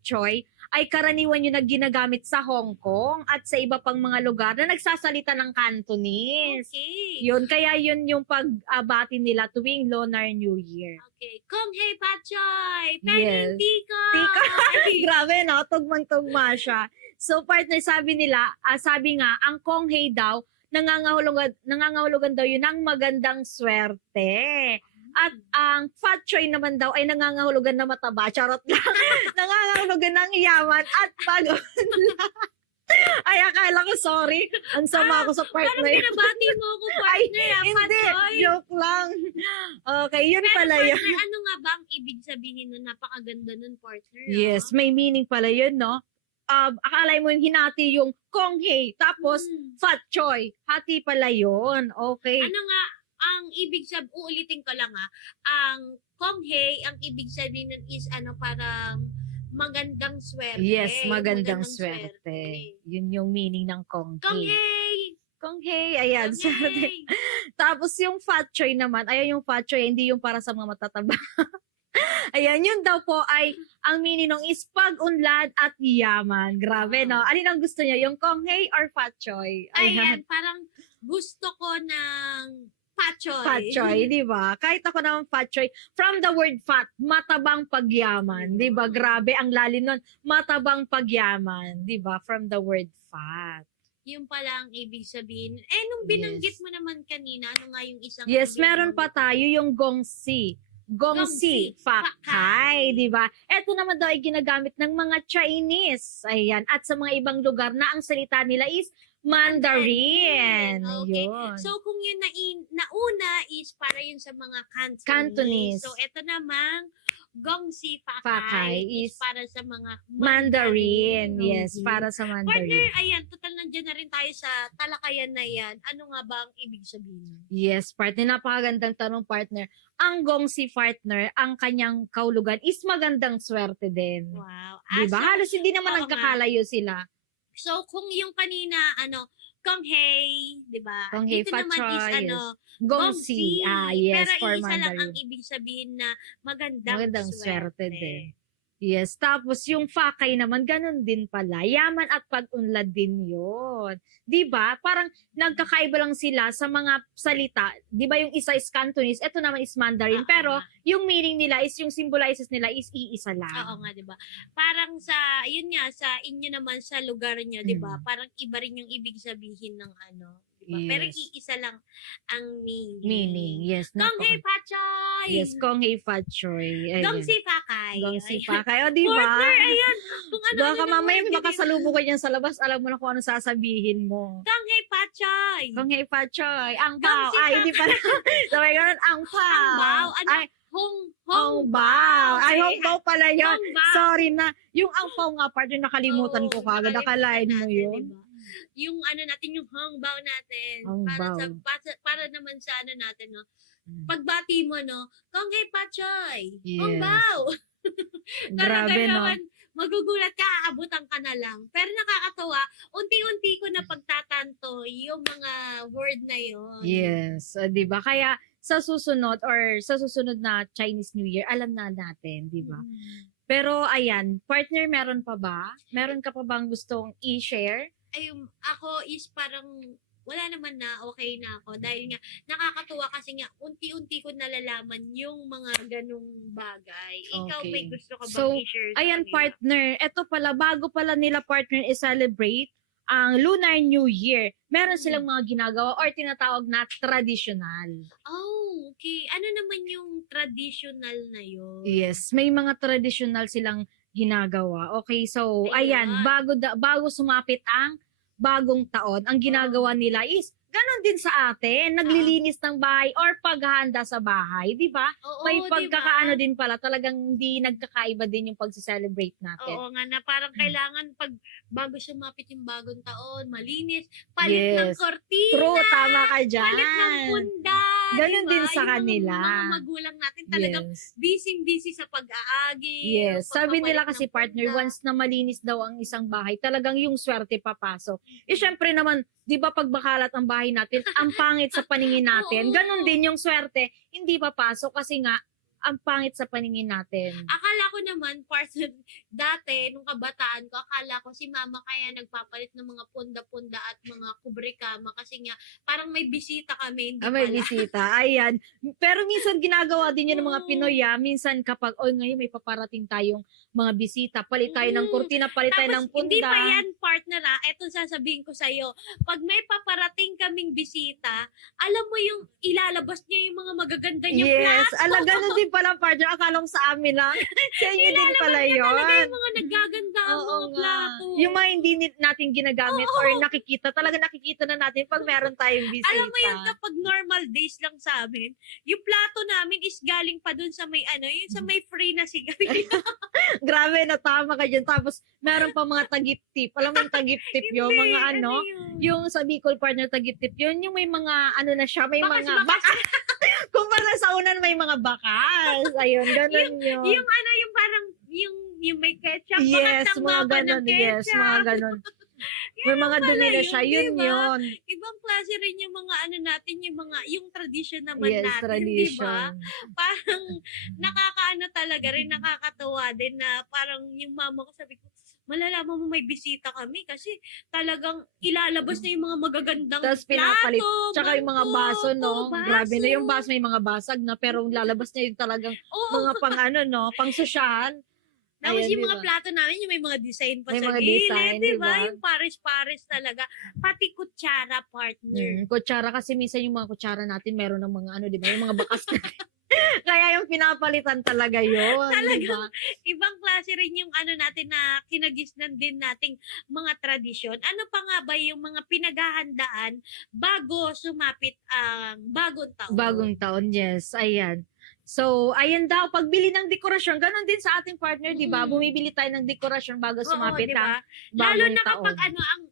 Choi ay karaniwan yung ginagamit sa Hong Kong at sa iba pang mga lugar na nagsasalita ng Cantonese. Okay. Yun, kaya yun yung pagbati nila tuwing Lunar New Year. Okay. Kong Hei Pachoy! Pero Yes. hindi ko! Grabe, no? Tugmang-tugma siya. So, partner, sabi nga, ang Konghei daw, nangangahulugan daw yun ng magandang swerte. At ang Fat Choi naman daw ay nangangahulugan na mataba. Charot lang. Nangangahulugan ng yaman at ay, akala ko, sorry. Ang sama ko sa part Parang na yun. binabati mo ako, partner. Hindi, Pachoy. joke lang. Okay, yun Pero pala partner, yun. ano nga ba ang ibig sabihin nun? Napakaganda nun, partner. Yes, may meaning pala yun, no? Akala mo yung hinati yung Konghei, tapos Fat Choi. Hati pala yun. Okay. Ano nga, ang ibig sabihin, uulitin ko lang ang Kong Hei, ang ibig sabihin nun is parang magandang swerte. Yes, Yung magandang swerte. Yun yung meaning ng Kong Konghei. Hei, Kung hey, ayan. Swerte. Okay. Tapos yung fat choy naman, ayan yung fat choy, hindi yung para sa mga matataba. Ayan, yun daw po ay, ang meaning nung is pag-unlad at yaman. Grabe, no? Wow. Alin ang gusto niyo? Yung kong hey or fat choy? Ayan, parang gusto ko ng pachoy. Fat choy, di ba? Kahit ako naman fat choy, from the word fat, matabang pagyaman, di ba? Grabe, ang lalim nun, matabang pagyaman, di ba? From the word fat. Yung pala ang ibig sabihin. Nung binanggit mo naman kanina, ano nga yung isang... Yes, ibig meron mo? pa tayo yung gongsi. Gongsi, Gongsi, fakay, di ba? Ito naman daw ay ginagamit ng mga Chinese. Ayan. At sa mga ibang lugar na ang salita nila is Mandarin. Okay. Yun. So, kung yun nauna is para yun sa mga Cantonese. Cantonese. So, ito namang Gongsi Fakay Fakay is is para sa mga Mandarin. Okay. Yes, para sa Partner, Mandarin. ayan, total nandiyan na rin tayo sa talakayan na yan. Ano nga ba ang ibig sabihin? Yes, partner. Napakagandang tanong, partner. Ang gongsi partner, ang kanyang kaulugan is magandang swerte din. Wow. Di ba? Halos hindi naman oo nagkakalayo sila. So, kung yung kanina, Konghei, di ba? Konghei, Dito naman is, Patchoy, Gongsi. Yes, Pero for isa lang ang Mandarin. ibig sabihin na magandang Magandang swerte. swerte din. Yes, tapos yung fakay naman, ganun din pala. Yaman at pag-unlad din yun. Di ba? Parang nagkakaiba lang sila sa mga salita. Di ba yung isa is Cantonese, ito naman is Mandarin. Oo Pero nga. yung meaning nila is, yung symbolizes nila is iisa lang. Oo nga, di ba? Parang yun nga, sa inyo naman sa lugar nyo, di ba? Parang iba rin yung ibig sabihin ng di ba? Pero Yes. iisa lang ang meaning. Meaning, yes. Konghei Patchoy! Yes, Konghei Fatchoy. Gongsi Fakay. Gongsi Ayan. Fakay. O, di ba? Partner, ayan. Kung ano Baka mamaya makasalubong ka dyan sa labas, alam mo na kung ano sasabihin mo. Konghei Patchoy! Konghei Fatchoy. Ang pao. Gongsi Ay, hindi pala. Sabay ganun, ang pao. Ang bao. Ano? Ay, Hong ang bao. Ay, Ay, hong bao pala yun. Hong bao. Sorry na. Yung ang pao nga, partner, nakalimutan ko Oo, kagad. Nakalain mo natin, yun. diba? Yung natin, yung hong bao natin. Hong para bao. para naman sa natin, no? Mm. Pagbati mo, no? Konghei Patchoy! Yes. Hong bao! Grabe, no? naman, magugulat ka, aabutan ka na lang. Pero nakakatawa, unti-unti ko na pagtatanto yung mga word na yun. Yes. 'Di ba? Kaya sa susunod na Chinese New Year, alam na natin, 'di ba? Pero ayan, partner, meron pa ba? Meron ka pa bang gustong i-share? Ayun, ako is parang wala naman na, okay na ako. Dahil nga, nakakatuwa kasi nga, unti-unti ko nalalaman yung mga ganong bagay. Ikaw, Okay. may gusto ka bang So, i-share sa Ayan, kanila? partner, eto pala, bago pala nila partner i-celebrate ang Lunar New Year, meron silang mga ginagawa or tinatawag na traditional. Oh, okay. Ano naman yung traditional na yun? Yes, may mga traditional silang ginagawa. Okay, so ayan, Ayun. bago sumapit ang bagong taon, ang ginagawa nila is ganon din sa atin, naglilinis ng bahay or paghahanda sa bahay, di ba? Oo, May di pagkakaano ba? din pala, talagang hindi nagkakaiba din yung pag-celebrate natin. Oo nga na parang kailangan bago sumapit yung bagong taon, malinis, palit ng Yes. kortina, True, tama ka dyan. palit ng punda. Ganon diba? din sa Yung kanila. Mga magulang natin talagang Yes. busy sa pag-aagi. Yes. Sabi nila pagpapalit kasi ng partner, punda. once na malinis daw ang isang bahay, talagang yung swerte papasok. Eh syempre naman, di ba pag bakalat ang bahay natin, ang pangit sa paningin natin. Oo. Ganon din yung swerte, hindi papasok kasi nga, ang pangit sa paningin natin. Akala ko naman, dati, nung kabataan ko, akala ko si mama kaya nagpapalit ng mga punda-punda at mga kubre-kama kasi nga, parang may bisita kami, hindi May pala. bisita. Ayan. Pero minsan ginagawa din yun ng mga Oo. Pinoy. Minsan kapag, ngayon may paparating tayong mga bisita, palit tayo ng kurtina, palit tayo ng Tapos, hindi punda. pa yan, partner, eto sasabihin ko sa'yo. Pag may paparating kaming bisita, alam mo yung ilalabas niya yung mga magaganda niyang Yes. plato. Ala, ganun din pala, partner. Akala ko sa amin lang. Sa inyo din pala Niya talaga yun. yung mga nagaganda ang Oo mga nga. plato. Yung mga hindi natin ginagamit Oo. or nakikita, talaga nakikita na natin pag meron tayong bisita. Alam mo yun, kapag normal days lang sa amin, yung plato namin is galing pa dun sa may yung sa may free na sigarilyo. Grabe, natama ka dyan. Tapos, meron pa mga tagip-tip. Alam mo yung tagip-tip yun? Hindi, Mga yun? yung sa Bicol partner tagip-tip yun, yung may mga, na siya, may Bakas, mga bakas. Kumpara sa unan, may mga bakas. Ayun, ganun yun. Yung parang, yung may ketchup, Yes, bakit mga ng ganun. ketchup? Yes, mga ganun. may mga pala dumi na yun, siya, di yun ba? yun. Ibang klase rin yung mga ano natin, yung tradition naman Yes, natin, di ba? tradition. Parang nakakaano talaga rin, nakakatuwa din na parang yung mama ko sabi ko, malalaman mo may bisita kami kasi talagang ilalabas na yung mga magagandang Tapos pinapalit, plato, tsaka yung mga baso, mangkok, no? Grabe na yung baso, may mga basag na, pero lalabas na yung talagang Oo, mga pang ano, no? Pang sosyal. tapos Ayan, yung di mga ba? plato namin, yung may mga design pa May sa mga gilid, design, di di ba? ba? Yung pares-pares talaga. Pati kutsara, partner. Kutsara kasi minsan yung mga kutsara natin meron ng mga ano, di ba? Yung mga bakas na. Kaya yung pinapalitan talaga yun, di ba? Ibang klase rin yung ano natin na kinagisnan din nating mga tradisyon. Ano pa nga ba yung mga pinaghahandaan bago sumapit ang bagong taon? Bagong taon, yes. Ayan. So, ayan daw, pagbili ng dekorasyon, ganun din sa ating partner, di ba? Mm. Bumibili tayo ng dekorasyon bago Oo, sumapit di ang ba? Lalo bagong na taon. kapag ano, ang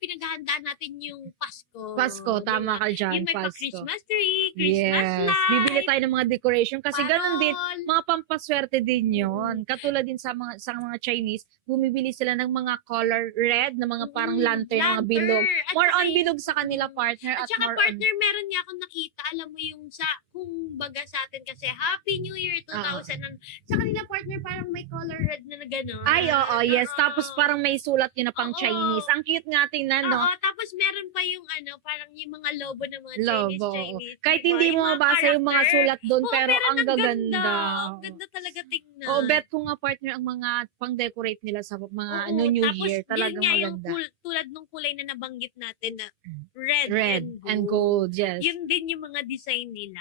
pinaghahandaan natin yung Pasko. Pasko, di tama ba? ka dyan, Yung may Pasko. pa-Christmas tree, Christmas Yes. light, Bibili tayo ng mga decoration kasi ganun din, parol. mga pampaswerte din yon. Katulad din sa mga Chinese, bumibili sila ng mga color red na mga parang lantern, mga bilog. At More saka on bilog sa kanila partner At at saka more on partner, meron niya akong nakita, alam mo yung sa, kung baga sa atin kasi, Happy New Year 2000. Sa kanila partner, parang may color red na gano'n. Ay, oo, yes. Oo. Tapos parang may sulat yun na pang Oo. Chinese. Ang cute nga tingnan, no? Oo, tapos meron pa yung ano, parang yung mga lobo ng mga Lobo. Chinese. Kahit diba? hindi mo Yung mga mabasa yung mga character. sulat doon, Oo, pero ang gaganda. Ang ganda talaga tingnan. Oo, bet ko nga partner ang mga pang-decorate nila sa mga Oo, ano, New tapos Year. yun Talagang nga yung maganda. tulad nung kulay na nabanggit natin na red, Red and gold, yes. Yun din yung mga design nila.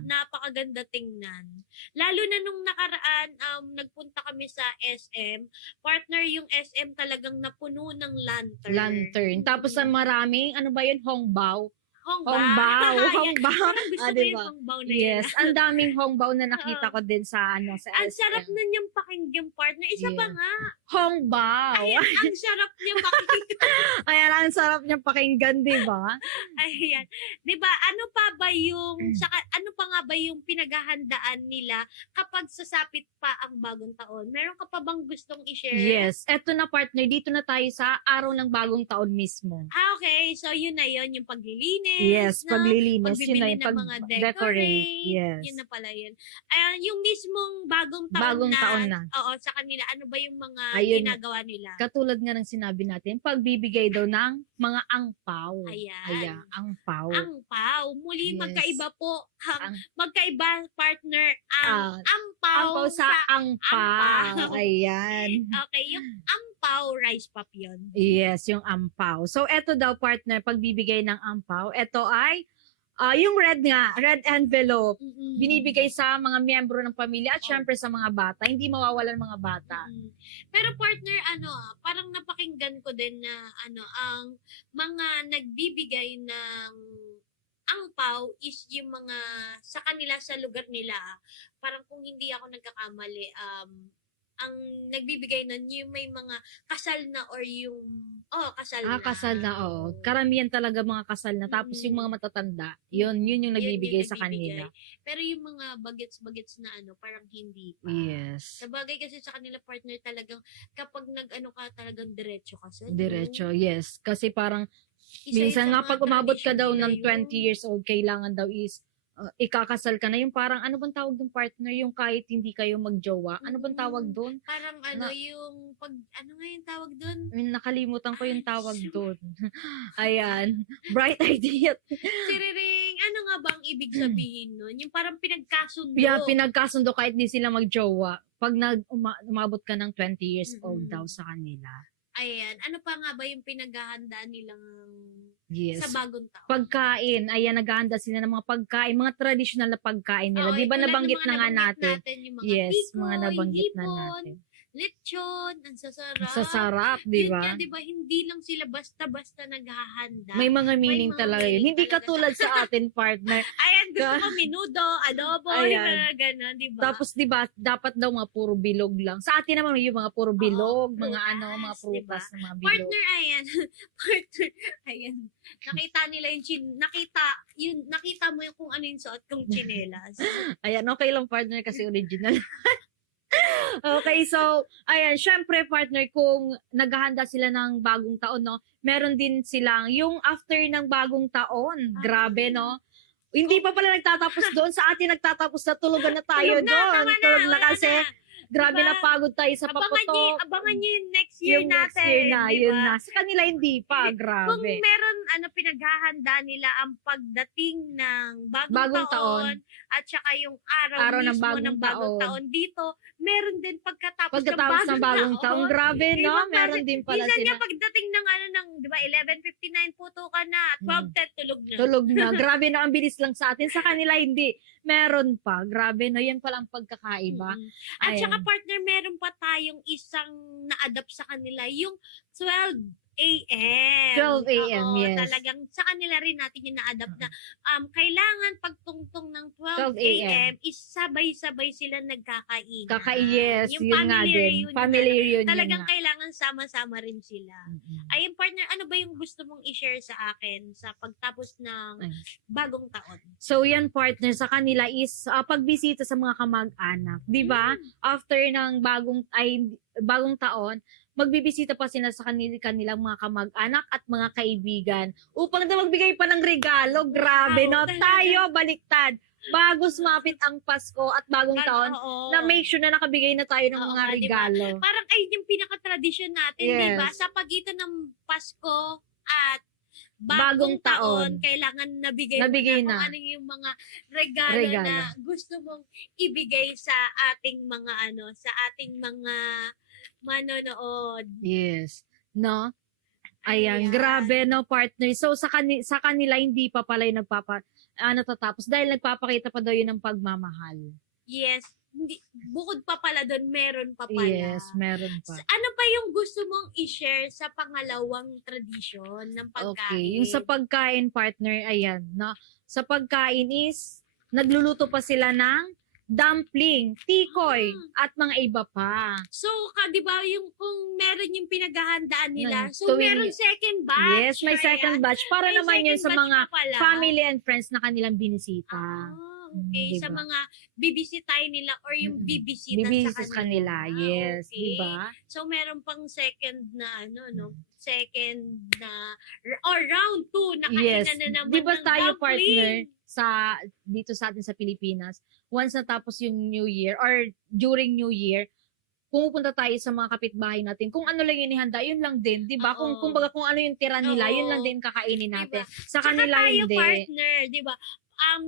Napakaganda tingnan. Lalo na nung nakaraan, nagpunta kami sa SM. Partner, yung SM talagang napuno ng lantern. Lantern. Tapos ang maraming, ano ba yun, hongbao. Hongbao. Hongbao. Parang gusto ko diba? yung hongbao na yun. Yes, ang daming hongbao na nakita ko din sa ano sa Ang SM. sarap na niyang pakinggan, partner. Isa pa Yeah. nga. Hongbao. Ayan, ang sarap niya pakinggan. Ayan, ang sarap niya pakinggan, di ba? Ayan. 'Di ba? Ano pa ba yung ano pa nga ba yung pinaghahandaan nila kapag sasapit pa ang bagong taon? Meron ka pa bang gustong i-share? Yes. Eto na partner, dito na tayo sa araw ng bagong taon mismo. Okay. So, yun na yun. Yung paglilinis. Yes, no? paglilinis. Yun Pagbibili na yung ng mga pag-decorate. Yes. Yun na pala yun. Ayan, yung mismong bagong taon Bagong taon na. Oo, sa kanila. Ano ba yung mga Ayun. ginagawa nila? Katulad nga ng sinabi natin, pagbibigay daw ng mga angpaw. Ayan. Ayan, angpaw. Angpaw. Muli, Yes. magkaiba po. Ang- Magkaiba, partner, ang angpaw Angpaw sa angpaw. angpaw. Ayan. Okay, yung ampaw, rice pop yun. Yes, yung ampaw. So, eto daw partner, pagbibigay ng ampaw, eto ay yung red nga, red envelope. Mm-mm. Binibigay sa mga miyembro ng pamilya at Oh. syempre sa mga bata. Hindi mawawalan mga bata. Mm. Pero partner, parang napakinggan ko din na ang mga nagbibigay ng angpaw is yung mga sa kanila sa lugar nila. Parang kung hindi ako nagkakamali, ang nagbibigay nun yung may mga kasal na or yung kasal na. Kasal na, oo. Karamihan talaga mga kasal na. Tapos Mm. yung mga matatanda, yun yung nagbibigay sa nagbibigay. kanila. Pero yung mga bagets-bagets na parang hindi pa. Yes. Sa bagay kasi sa kanila partner talagang kapag ka talagang diretso kasi. Diretso, yes. Kasi parang Isa minsan yun sa nga mga pag umabot ka tradisyon daw nila ng yun. 20 years old, kailangan daw is ikakasal ka na. Yung parang, ano bang tawag ng partner? Yung kahit hindi kayo magjowa. Ano bang tawag doon? Parang yung pag, ano nga yung tawag doon? Nakalimutan ko yung Ay, tawag shoot. doon. Ayan. Bright idea. Siriring, ano nga ba ang ibig sabihin nun? Yung parang pinagkasundo. Yeah, pinagkasundo kahit di sila magjowa. Pag umabot ka ng 20 years old Mm-mm. daw sa kanila. Ayan, ano pa nga ba yung pinaghahandaan nilang Yes. sa bagong taon? Pagkain. Ayan, naghahanda sila ng mga pagkain. Mga traditional na pagkain nila. Oo, Di ba tulad ng nabanggit mga na nga nabanggit natin? yung mga Yes, tikoy, mga nabanggit na hipon, natin. lechon, ang sasarap. Sa sarap, di Yun ba? nga, di ba, hindi lang sila basta-basta naghahanda. May mga meaning mga talaga yun. meaning Hindi talaga katulad sa atin, partner. Ayan, gusto ko minudo, adobo, di ba, Ayan. gano'n, di ba? Tapos, di ba, dapat daw mga puro bilog lang. Sa atin naman, yung mga puro bilog, mga prutas, mga di prutas ba? na mga bilog. Partner, ayan. Partner, ayan. Nakita nila yung nakita mo yung kung ano yung suot kong tsinelas. Ayan, okay lang partner kasi original. Okay, so, ayan, syempre partner, kung naghahanda sila ng bagong taon, no, meron din silang, yung after ng bagong taon, grabe, no? Hindi pa pala nagtatapos doon, sa atin nagtatapos na, tulugan na tayo Tulog na, doon. tama na, Tulog na wala kasi, na. grabe Diba? na pagod tayo sa paputok. Abangan nyo yung next year Yung natin. next year na, diba? yun na. Sa kanila hindi pa, Kung grabe. meron pinaghahanda nila ang pagdating ng Bagong taon. at saka yung araw Ng mismo bagong ng bagong taon. taon dito, meron din pagkatapos Pagkatapos ng bagong taon, grabe, no? Ibang Meron klase. din pala Minsan sila. nga pagdating ng di ba, 11:59 puto ka na, 12:10 tulog na. Tulog na. Grabe na, ang bilis lang sa atin. Sa kanila, hindi. Meron pa. Grabe, no? Yan palang pagkakaiba. At Ayan. saka partner, meron pa tayong isang na-adapt sa kanila, yung 12 a.m. 12 a.m., Oo, yes. talagang sa kanila rin natin yung na-adapt na kailangan pagtungtong ng 12 12 a.m. is sabay-sabay sila nagkakain. Yes, Yung yun nga family din. reunion. Family reunion Talagang nga. kailangan sama-sama rin sila. Ayun partner, ano ba yung gusto mong i-share sa akin sa pagtapos ng Ay. bagong taon? So yan partner sa kanila is pagbisita sa mga kamag-anak, 'di ba? After ng bagong taon, magbibisita pa sila sa kanilang mga kamag-anak at mga kaibigan upang na magbigay pa ng regalo. Grabe, Wow, no? talaga. Tayo baliktad. Bago sumapit ang Pasko at bagong taon, Oo. na make sure na nakabigay na tayo ng Oo mga nga, 'di ba? regalo. Parang ayun yung pinaka-tradisyon natin, Yes. di ba? Sa pagitan ng Pasko at Bagong bagong taon, taon. kailangan nabigay Nabigay mo na na. kung ano yung mga regalo, Regalo. na gusto mong ibigay sa ating mga sa ating mga manonood. Yes. No? Ayan, Ayan. grabe no partner. So sa kanila hindi pa pala yung natatapos dahil nagpapakita pa daw yun ng pagmamahal. Yes. Hindi, bukod pa pala doon, meron pa pala. Yes, meron pa. Ano pa yung gusto mong i-share sa pangalawang tradisyon ng pagkain? Okay, yung sa pagkain partner, ayan, no? Sa pagkain is nagluluto pa sila ng dumpling, tikoy, at mga iba pa. So, di ba, yung kung meron yung pinaghahandaan nila, Ng so tuwing- meron second batch. Yes, may second batch para May naman yun second sa batch mga pa pala. family and friends na kanilang binisita. Okay, Diba? sa mga bibisitahin nila or yung bibisita Bibisita sa sa kanila. kanila. Yes, okay. di ba? So, meron pang second na, second na, or round 2 na Yes. kainan na naman Di ba ng tayo dumpling. partner dito sa atin sa Pilipinas, once natapos yung New Year or during New Year, pumupunta tayo sa mga kapitbahay natin. Kung ano lang yung ihanda, yun lang din, 'di ba? Oo. Kung ano yung tira nila, Oo. yun lang din kakainin natin. Diba? Sa Tsaka kanila tayo, hindi. partner, di ba?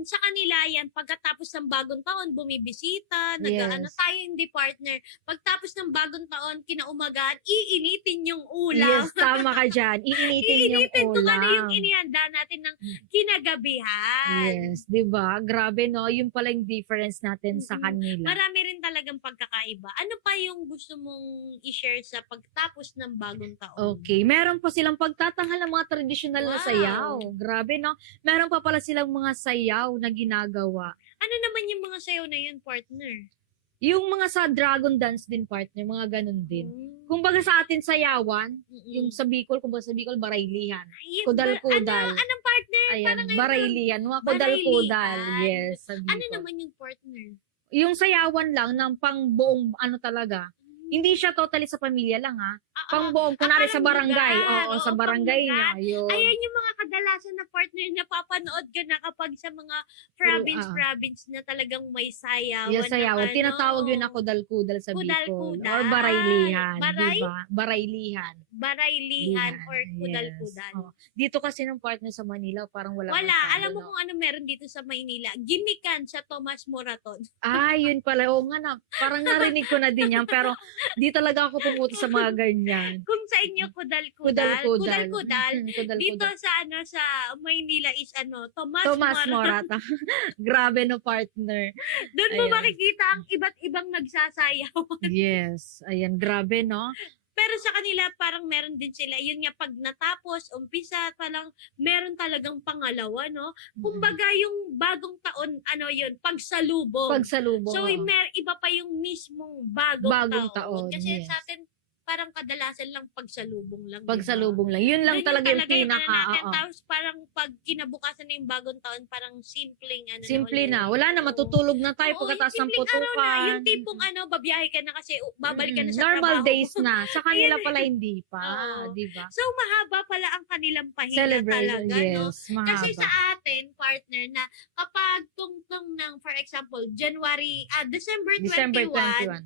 Sa kanila yan, pagkatapos ng bagong taon, bumibisita, nag-ano Yes. tayo, hindi partner. Pagtapos ng bagong taon, kinaumagaan, iinitin yung ulam. Yes, tama ka dyan. Iinitin yung Iinitin kung ano yung ulam. inihanda natin ng kinagabihan. Yes, 'di ba? Grabe no, yun pala yung difference natin sa kanila. Marami rin talagang pagkakaiba. Ano pa yung gusto mong i-share sa pagtapos ng bagong taon? Okay, meron pa silang pagtatanghal ng mga traditional na Wow. sayaw. Grabe no. Meron pa pala silang mga sayaw na ginagawa. Ano naman yung mga sayaw na yun, partner? Yung mga sa dragon dance din partner, mga ganun din. Kumbaga sa atin sayawan, yung sa Bicol, kumbaga sa Bicol, baraylihan. Ay, Kudal-kudal. Anong partner? Ayan, Parang ngayon, baraylihan, mga kudal-kudal. Baraylihan. Yes, sa Ano Bicol. naman yung partner? Yung sayawan lang ng pang buong ano talaga. Hindi siya totally sa pamilya lang ha. Pang buong, kunwari sa parang barangay. lugar. Oo, Oo, sa barangay pang na. Yun. Ayan yung mga kadalasan na partner na papanood ka na kapag sa mga province na talagang may sayawan. Yung sayawan. ng Tinatawag yun na kudal-kudal sa Bicol. Kudal-kudal. Or baraylihan. Baray? Diba? Baraylihan. baraylihan or Yes. kudal-kudal. Oh. Dito kasi ng partner sa Manila, parang wala. Wala. masyado, Alam mo no? kung ano meron dito sa Maynila? Gimikan sa Tomas Moraton. Ah, yun pala. Oo nga na. Parang narinig ko na din yan. Pero di talaga ako pumunta sa mga ganyan. Kung sa inyo kudal-kudal. Kudal-kudal. Kudal-kudal. Kudal-kudal. Dito sa sa Maynila is Tomas Tomas Moraton. Morata. Grabe no partner. Doon mo Ayan. makikita ang iba't ibang nagsasayaw. Yes. Ayan, grabe no. Pero sa kanila parang meron din sila. Yun nga pag natapos, umpisa palang meron talagang pangalawa, no? Kumbaga yung bagong taon, yun, pagsalubong. Pagsalubong. So, oo. iba pa yung mismong bagong Bagong taon. taon, Kasi yes. sa atin, parang kadalasan lang pagsalubong lang, 'di ba? Pagsalubong lang. Yun lang Yun talaga yung talaga yung ano pinaka, natin. oo. Tapos parang pag kinabukasan na yung bagong taon, parang simpleng ano na Simple ulit. na. Wala na, Oo. matutulog na tayo Oo, yung pagkatapos ng simpleng araw na. Yung putukan. tipong babiyahe ka na kasi babalik ka na sa Normal trabaho. days na. Sa kanila Ayun, pala hindi pa, oo. 'di ba? So, mahaba pala ang kanilang pahinga Celebration, talaga, no? yes, Kasi sa mahaba. atin, partner, na kapag tungtong ng, for example, December December 21, 21.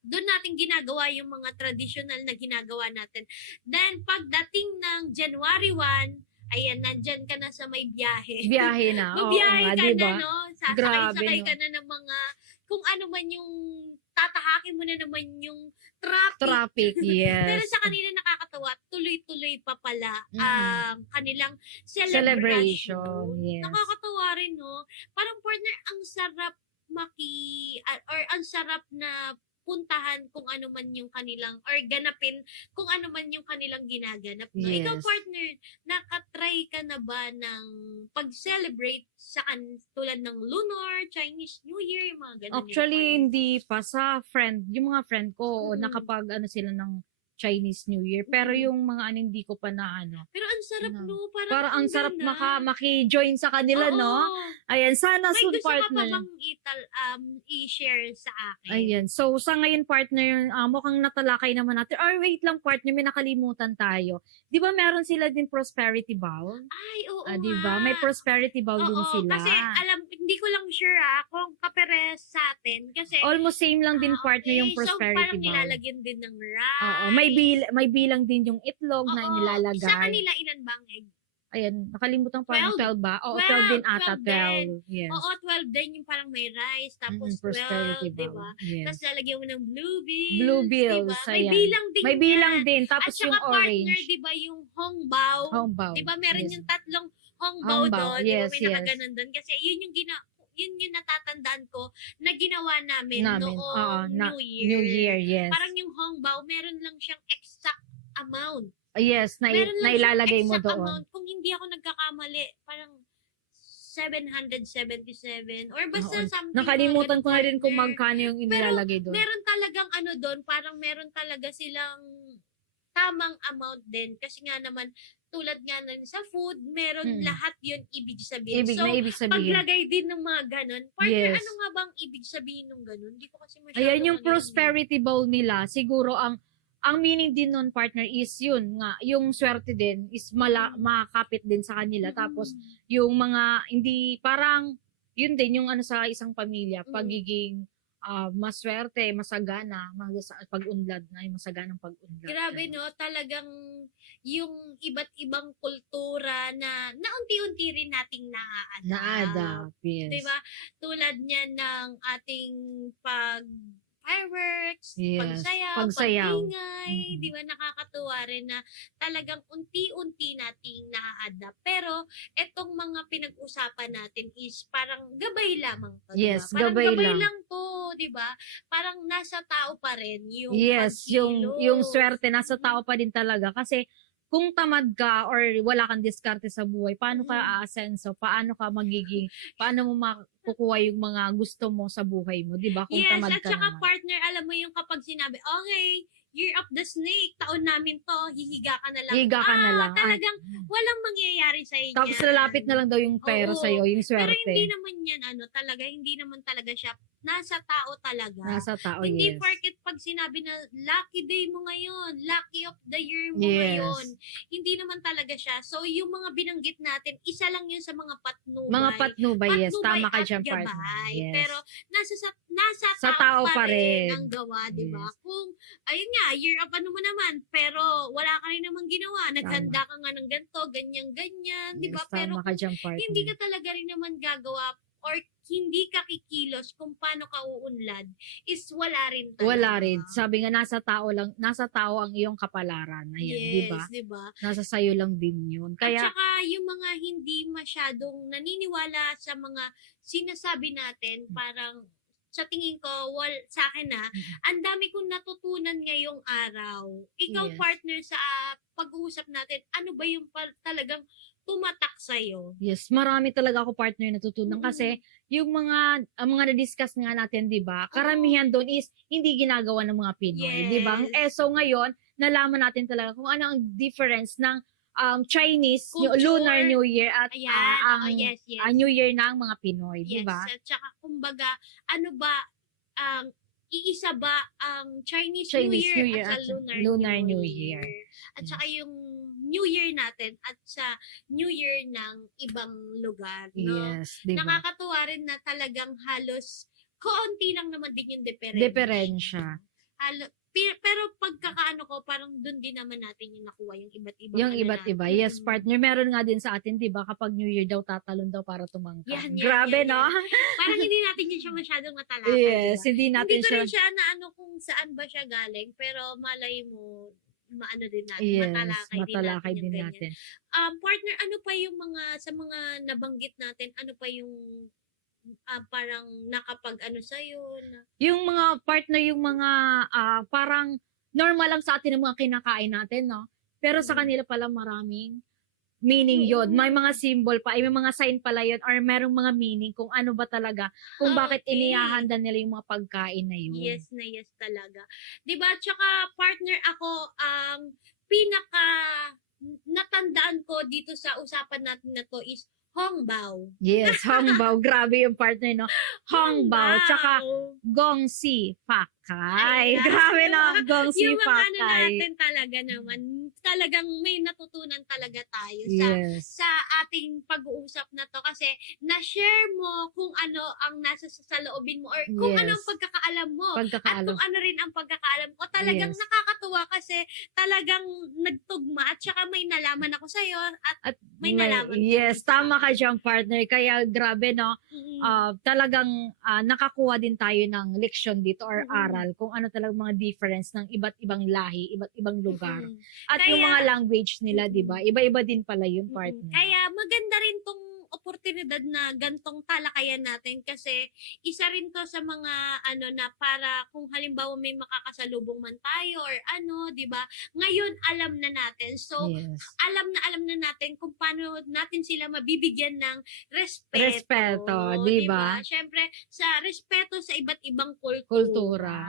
doon natin ginagawa yung mga traditional na ginagawa natin. Then, pagdating ng January 1, ayan, nandyan ka na sa may biyahe. Biyahe na. Oo Babiyahe nga, ka 'di na, ba? no? Grabe, Sasakay-sakay no? ka na ng mga, kung ano man yung, tatahakin mo na naman yung traffic. Traffic, Pero yes. sa kanila nakakatawa, tuloy-tuloy pa pala Mm. ang kanilang Celebration, celebration. yes. Nakakatawa rin, no? Parang partner, ang sarap or ang sarap na puntahan kung ano man yung kanilang, or ganapin kung ano man yung kanilang ginaganap. No? Ikaw, Yes. partner, nakatry ka na ba ng pag-celebrate tulad ng Lunar, Chinese New Year, yung mga ganun? Actually, hindi pa sa yung mga friend ko, Mm. nakapag sila ng Chinese New Year. Pero Mm. yung mga hindi ko pa na Pero ang sarap, Ano? no? Parang ang sarap ganda. maki-join sa kanila, Oo. no? Ayan, sana May soon, gusto ka pa partner. bang i-share sa akin? Ayan. So, sa ngayon, partner, mukhang natalakay naman natin. Or wait lang, partner, may nakalimutan tayo. Di ba meron sila din prosperity bowl? Ay, oo Di ba? nga. May prosperity bowl din Oo, sila. kasi hindi ko lang sure kung kaperes sa atin. Kasi, Almost same lang din, partner, yung so prosperity parang bowl. nilalagyan din ng rice. Oo, may bilang din yung itlog na Oo, inilalagay. sa kanila ilan bang egg? Ayan, nakalimutan ko yung 12 ba? Oo, 12, 12 din ata, 12 din. 12. Yes. Oo, 12 din yung parang may rice, tapos 12, prosperity di bowl. ba? Yes. Tapos lalagyan mo ng blue bills, Blue bills, diba? May ayan. bilang din May bilang yan. din, At tapos saka yung partner, orange. di ba, yung hongbao? Hongbao. Di ba, meron Yes. yung tatlong hongbao Hongbao, doon. Di ba, yes, may yes. nakaganon doon. Kasi yun yung natatandaan ko na ginawa namin Oo, noong New Year. New Year, yes. Parang yung hongbao, meron lang siyang exact amount. Yes, Meron lang nailalagay siyang mo exact doon. amount. Kung hindi ako nagkakamali, parang 777 or basta Oo. something. Nakalimutan ko na rin kung partner. magkano yung inilalagay doon. Meron talagang doon, parang meron talaga silang tamang amount din. Kasi nga naman, tulad nga nun sa food, meron lahat yun ibig sabihin. Ibig sabihin. Paglagay din ng mga ganun. Partner, Yes. ano nga bang ibig sabihin ng ganun? Hindi ko kasi masyadong Ayan, yung yun. prosperity bowl nila, siguro ang meaning din nun, partner, is yun nga, yung swerte din is makakapit din sa kanila. Tapos, yung mga, hindi, parang, yun din, yung sa isang pamilya, pagiging maswerte, masagana, pag-unlad na, yung masaganang pag-unlad. Grabe, no? Talagang yung iba't ibang kultura na unti-unti rin nating Na-adapt, yes. Diba? Tulad niyan ng ating fireworks, Yes. pagsayaw, Pagsayaw. pag-ingay, di ba, nakakatuwa rin na talagang unti-unti nating na-adapt. Pero, etong mga pinag-usapan natin is parang gabay lamang to, Yes, diba? Parang gabay lang. to, di ba? Parang nasa tao pa rin yung Yes, yung pagkilos. swerte nasa tao pa din talaga kasi kung tamad ka or wala kang diskarte sa buhay, paano ka aasenso? Paano mo makukuha yung mga gusto mo sa buhay mo, 'di ba? Kung Yes, tamad at ka saka naman. partner, alam mo yung kapag sinabi, okay, Year of the Snake, taon namin to, hihiga ka na lang. Higa ka na lang. Talagang walang mangyayari sa inyo. Tapos lalapit na lang daw yung pera Oo. sa iyo, yung Pero swerte. hindi naman yan, hindi naman talaga siya, nasa tao talaga. Nasa tao, Hindi yes. porket pag sinabi na lucky day mo ngayon, lucky of the year mo Yes. ngayon, hindi naman talaga siya. So, yung mga binanggit natin, isa lang yun sa mga patnubay. Mga patnubay, yes. Patnubay Tama ka at dyan, partner. gabay. Yes. Pero nasa Sa tao pa rin. ang gawa, di ba? Yes. Kung, ayun nga, year of mo naman, pero wala ka rin namang ginawa. Naghanda ka nga ng ganito, ganyan-ganyan, di ba? Yes, Pero tama ka dyan, partner. hindi ka talaga rin naman gagawa or hindi ka kikilos kung paano ka uunlad is wala rin talaga. Wala rin. Sabi nga, nasa tao ang iyong kapalaran. Ayan, di ba? Yes, di ba? Nasa sayo lang din yun. At Kaya, saka yung mga hindi masyadong naniniwala sa mga sinasabi natin, parang sa tingin ko, sa akin ang dami kong natutunan ngayong araw. Ikaw, Yes. partner, sa pag-uusap natin, ano ba yung talagang tumatak sa'yo? Yes, marami talaga ako partner natutunan kasi yung ang mga na-discuss nga natin, 'di ba? Karamihan doon is hindi ginagawa ng mga Pinoy, 'di ba? Yes. So ngayon, nalaman natin talaga kung ano ang difference ng Chinese Lunar Culture. New Year at Ayan, oo, ang yes, yes. New Year ng mga Pinoy, 'di Yes, ba? at saka kumbaga, ano ba, ang iisa ba ang Chinese New Chinese New Year Year at sa at Lunar New New Year. Year? At saka yung New Year natin at sa New Year ng ibang lugar, no? Yes, 'di ba? Nakakatuwa rin na talagang halos konti lang naman din yung Diferensya. Pero pagkakaano ko, parang doon din naman natin yung nakuha yung iba't ibang Yung ano iba't iba. natin. Yes, partner. Meron nga din sa atin, 'di ba? Kapag New Year daw tatalon daw para tumangka. Yan, Grabe, yan, no? yan. Parang hindi natin yun siya masyadong matalakay, Yes, diba? hindi natin Hindi ko siya. rin siya na ano kung saan ba siya galing, pero malay mo, maano din natin, Yes, matalakay din natin din yung natin. ganyan. Partner, ano pa yung sa mga nabanggit natin, ano pa yung parang nakapag-ano sa'yo? Yung mga partner, yung mga parang normal lang sa atin ang mga kinakain natin, no? Pero sa kanila pala maraming meaning yun. May mga symbol pa, may mga sign pala yun, or merong mga meaning kung ano ba talaga, kung bakit Okay. inihahanda nila yung mga pagkain na yun. Yes na yes talaga. 'Di ba? Tsaka partner ako, ang pinaka natandaan ko dito sa usapan natin na to is hongbao. Yes, hongbao. Grabe yung partner, no? Hongbao. Tsaka gongsi fakay. Ayan. Grabe na, gongsi Yung mga ano fakay. natin talaga naman, talagang may natutunan talaga tayo Yes. sa ating pag-uusap na to kasi na-share mo kung ano ang nasa sa loobin mo or kung ano ang Yes. pagkakaalam mo. At Pagkakaalam. kung ano rin ang pagkakaalam ko, talagang Yes. nakakatuwa kasi talagang nagtugma at saka may nalaman ako sa'yo at may nalaman ka Yes, din sa tama ka akin. dyan, partner. Kaya grabe, no? Talagang nakakuha din tayo ng leksyon dito or aral kung ano talagang mga difference ng iba't ibang lahi, iba't ibang lugar. At yung mga language nila, di ba? Iba-iba din pala yun, partner. Kaya maganda rin tong oportunidad na gantong talakayan natin kasi isa rin to sa mga ano na para kung halimbawa may makakasalubong man tayo or ano, 'di ba? Ngayon alam na natin. So Yes. alam na natin kung paano natin sila mabibigyan ng respeto. Respeto, di ba? Syempre sa respeto sa iba't ibang Kultura.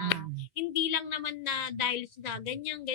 Hindi lang naman na dahil sa ganyan.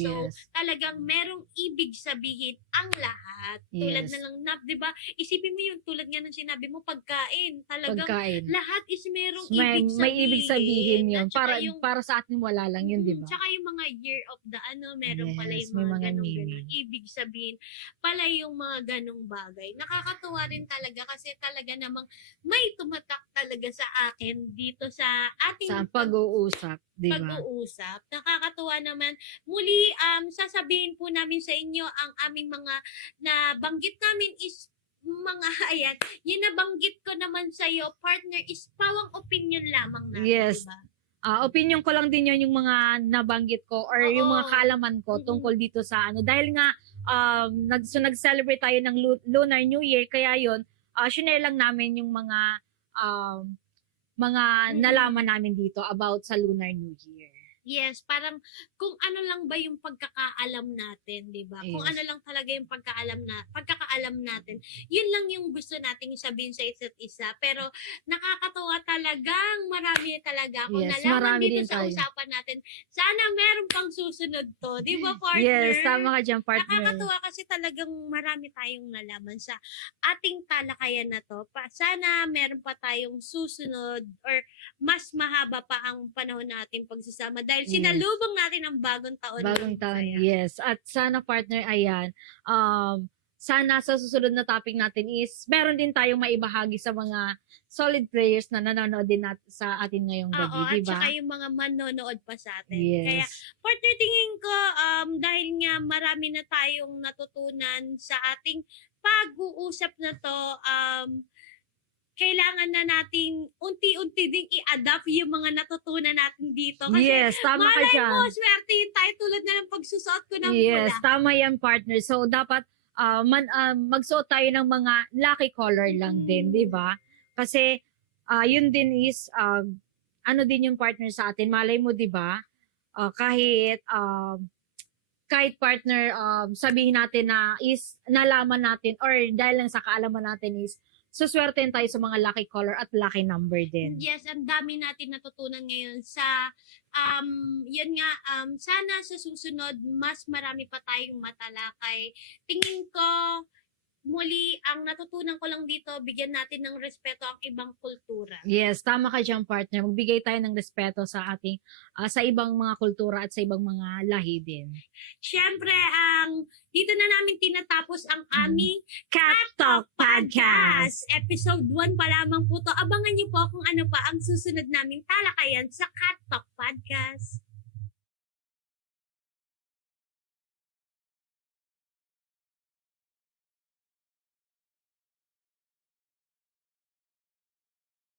So Yes. talagang merong ibig sabihin ang lahat. Tulad Yes. na lang na, 'di ba? Isipin mo yung tulad nga ng sinabi mo pagkain. Talagang Pagkain. lahat is merong May, ibig sabihin. may ibig sabihin yun. At saka Para sa atin wala lang yun, di ba? Tsaka yung mga year of the ano, meron pala Yes, yung may mga mga ganong meaning. ibig sabihin pala yung mga ganong bagay. Nakakatuwa rin talaga kasi talaga namang may tumatak talaga sa akin dito sa ating Sa pag-uusap, di ba? pag-uusap. Nakakatuwa naman. Muli, sasabihin po namin sa inyo ang aming mga nabanggit namin is mga ayan, yung nabanggit ko naman sa iyo, partner, is pawang opinion lamang natin, Yes. diba? Opinion ko lang din yun yung mga nabanggit ko or yung mga Oo. kaalaman ko tungkol dito sa ano. Dahil nga, nag-celebrate tayo ng Lunar New Year, kaya yun, shinare lang namin yung mga nalaman namin dito about sa Lunar New Year. Yes, parang kung ano lang ba yung pagkakaalam natin, 'di ba? Kung Yes. ano lang talaga yung pagkakaalam natin. Yun lang yung gusto nating sabihin sa isa't isa. Pero nakakatuwa talagang marami talaga akong Yes, nalaman marami dito din sa tayo. usapan natin. Sana meron pang susunod to, 'di ba, partner? Yes, tama ka dyan, partner. Nakakatuwa kasi talagang marami tayong nalaman sa ating talakayan na to. Sana meron pa tayong susunod or mas mahaba pa ang panahon natin pagsasama dahil Yes. sinalubong natin ang bagong taon. Bagong taon, Saya. yes. At sana, partner, ayan, sana sa susunod na topic natin is meron din tayong maibahagi sa mga solid players na nanonood din sa atin ngayong gabi, Oo, di at ba? saka yung mga manonood pa sa atin. Yes. Kaya, partner, tingin ko, dahil nga marami na tayong natutunan sa ating pag-uusap na to, kailangan na nating unti-unti ding i-adapt yung mga natutunan natin dito. Kasi Yes, tama ka malay dyan. mo, swertein tayo tulad na ng pagsusuot ko ng Yes, pula. tama yan, partner. So, dapat magsuot tayo ng mga lucky color lang din, di ba? Kasi, yun din is, ano din yung partner sa atin. Malay mo, di ba? Kahit, kahit partner, sabihin natin na is nalaman natin or dahil lang sa kaalaman natin is suswertein tayo sa mga lucky color at lucky number din. Yes, ang dami natin natutunan ngayon sa yun nga, sana sa susunod mas marami pa tayong matalakay. Tingin ko muli ang natutunan ko lang dito, bigyan natin ng respeto ang ibang kultura. Yes, tama ka dyan, partner. Magbigay tayo ng respeto sa ating, sa ibang mga kultura at sa ibang mga lahi din. Siyempre, dito na namin tinatapos ang aming Cat Talk Podcast. Episode 1 pa lamang po to. Abangan niyo po kung ano pa ang susunod naming talakayan sa Cat Talk Podcast.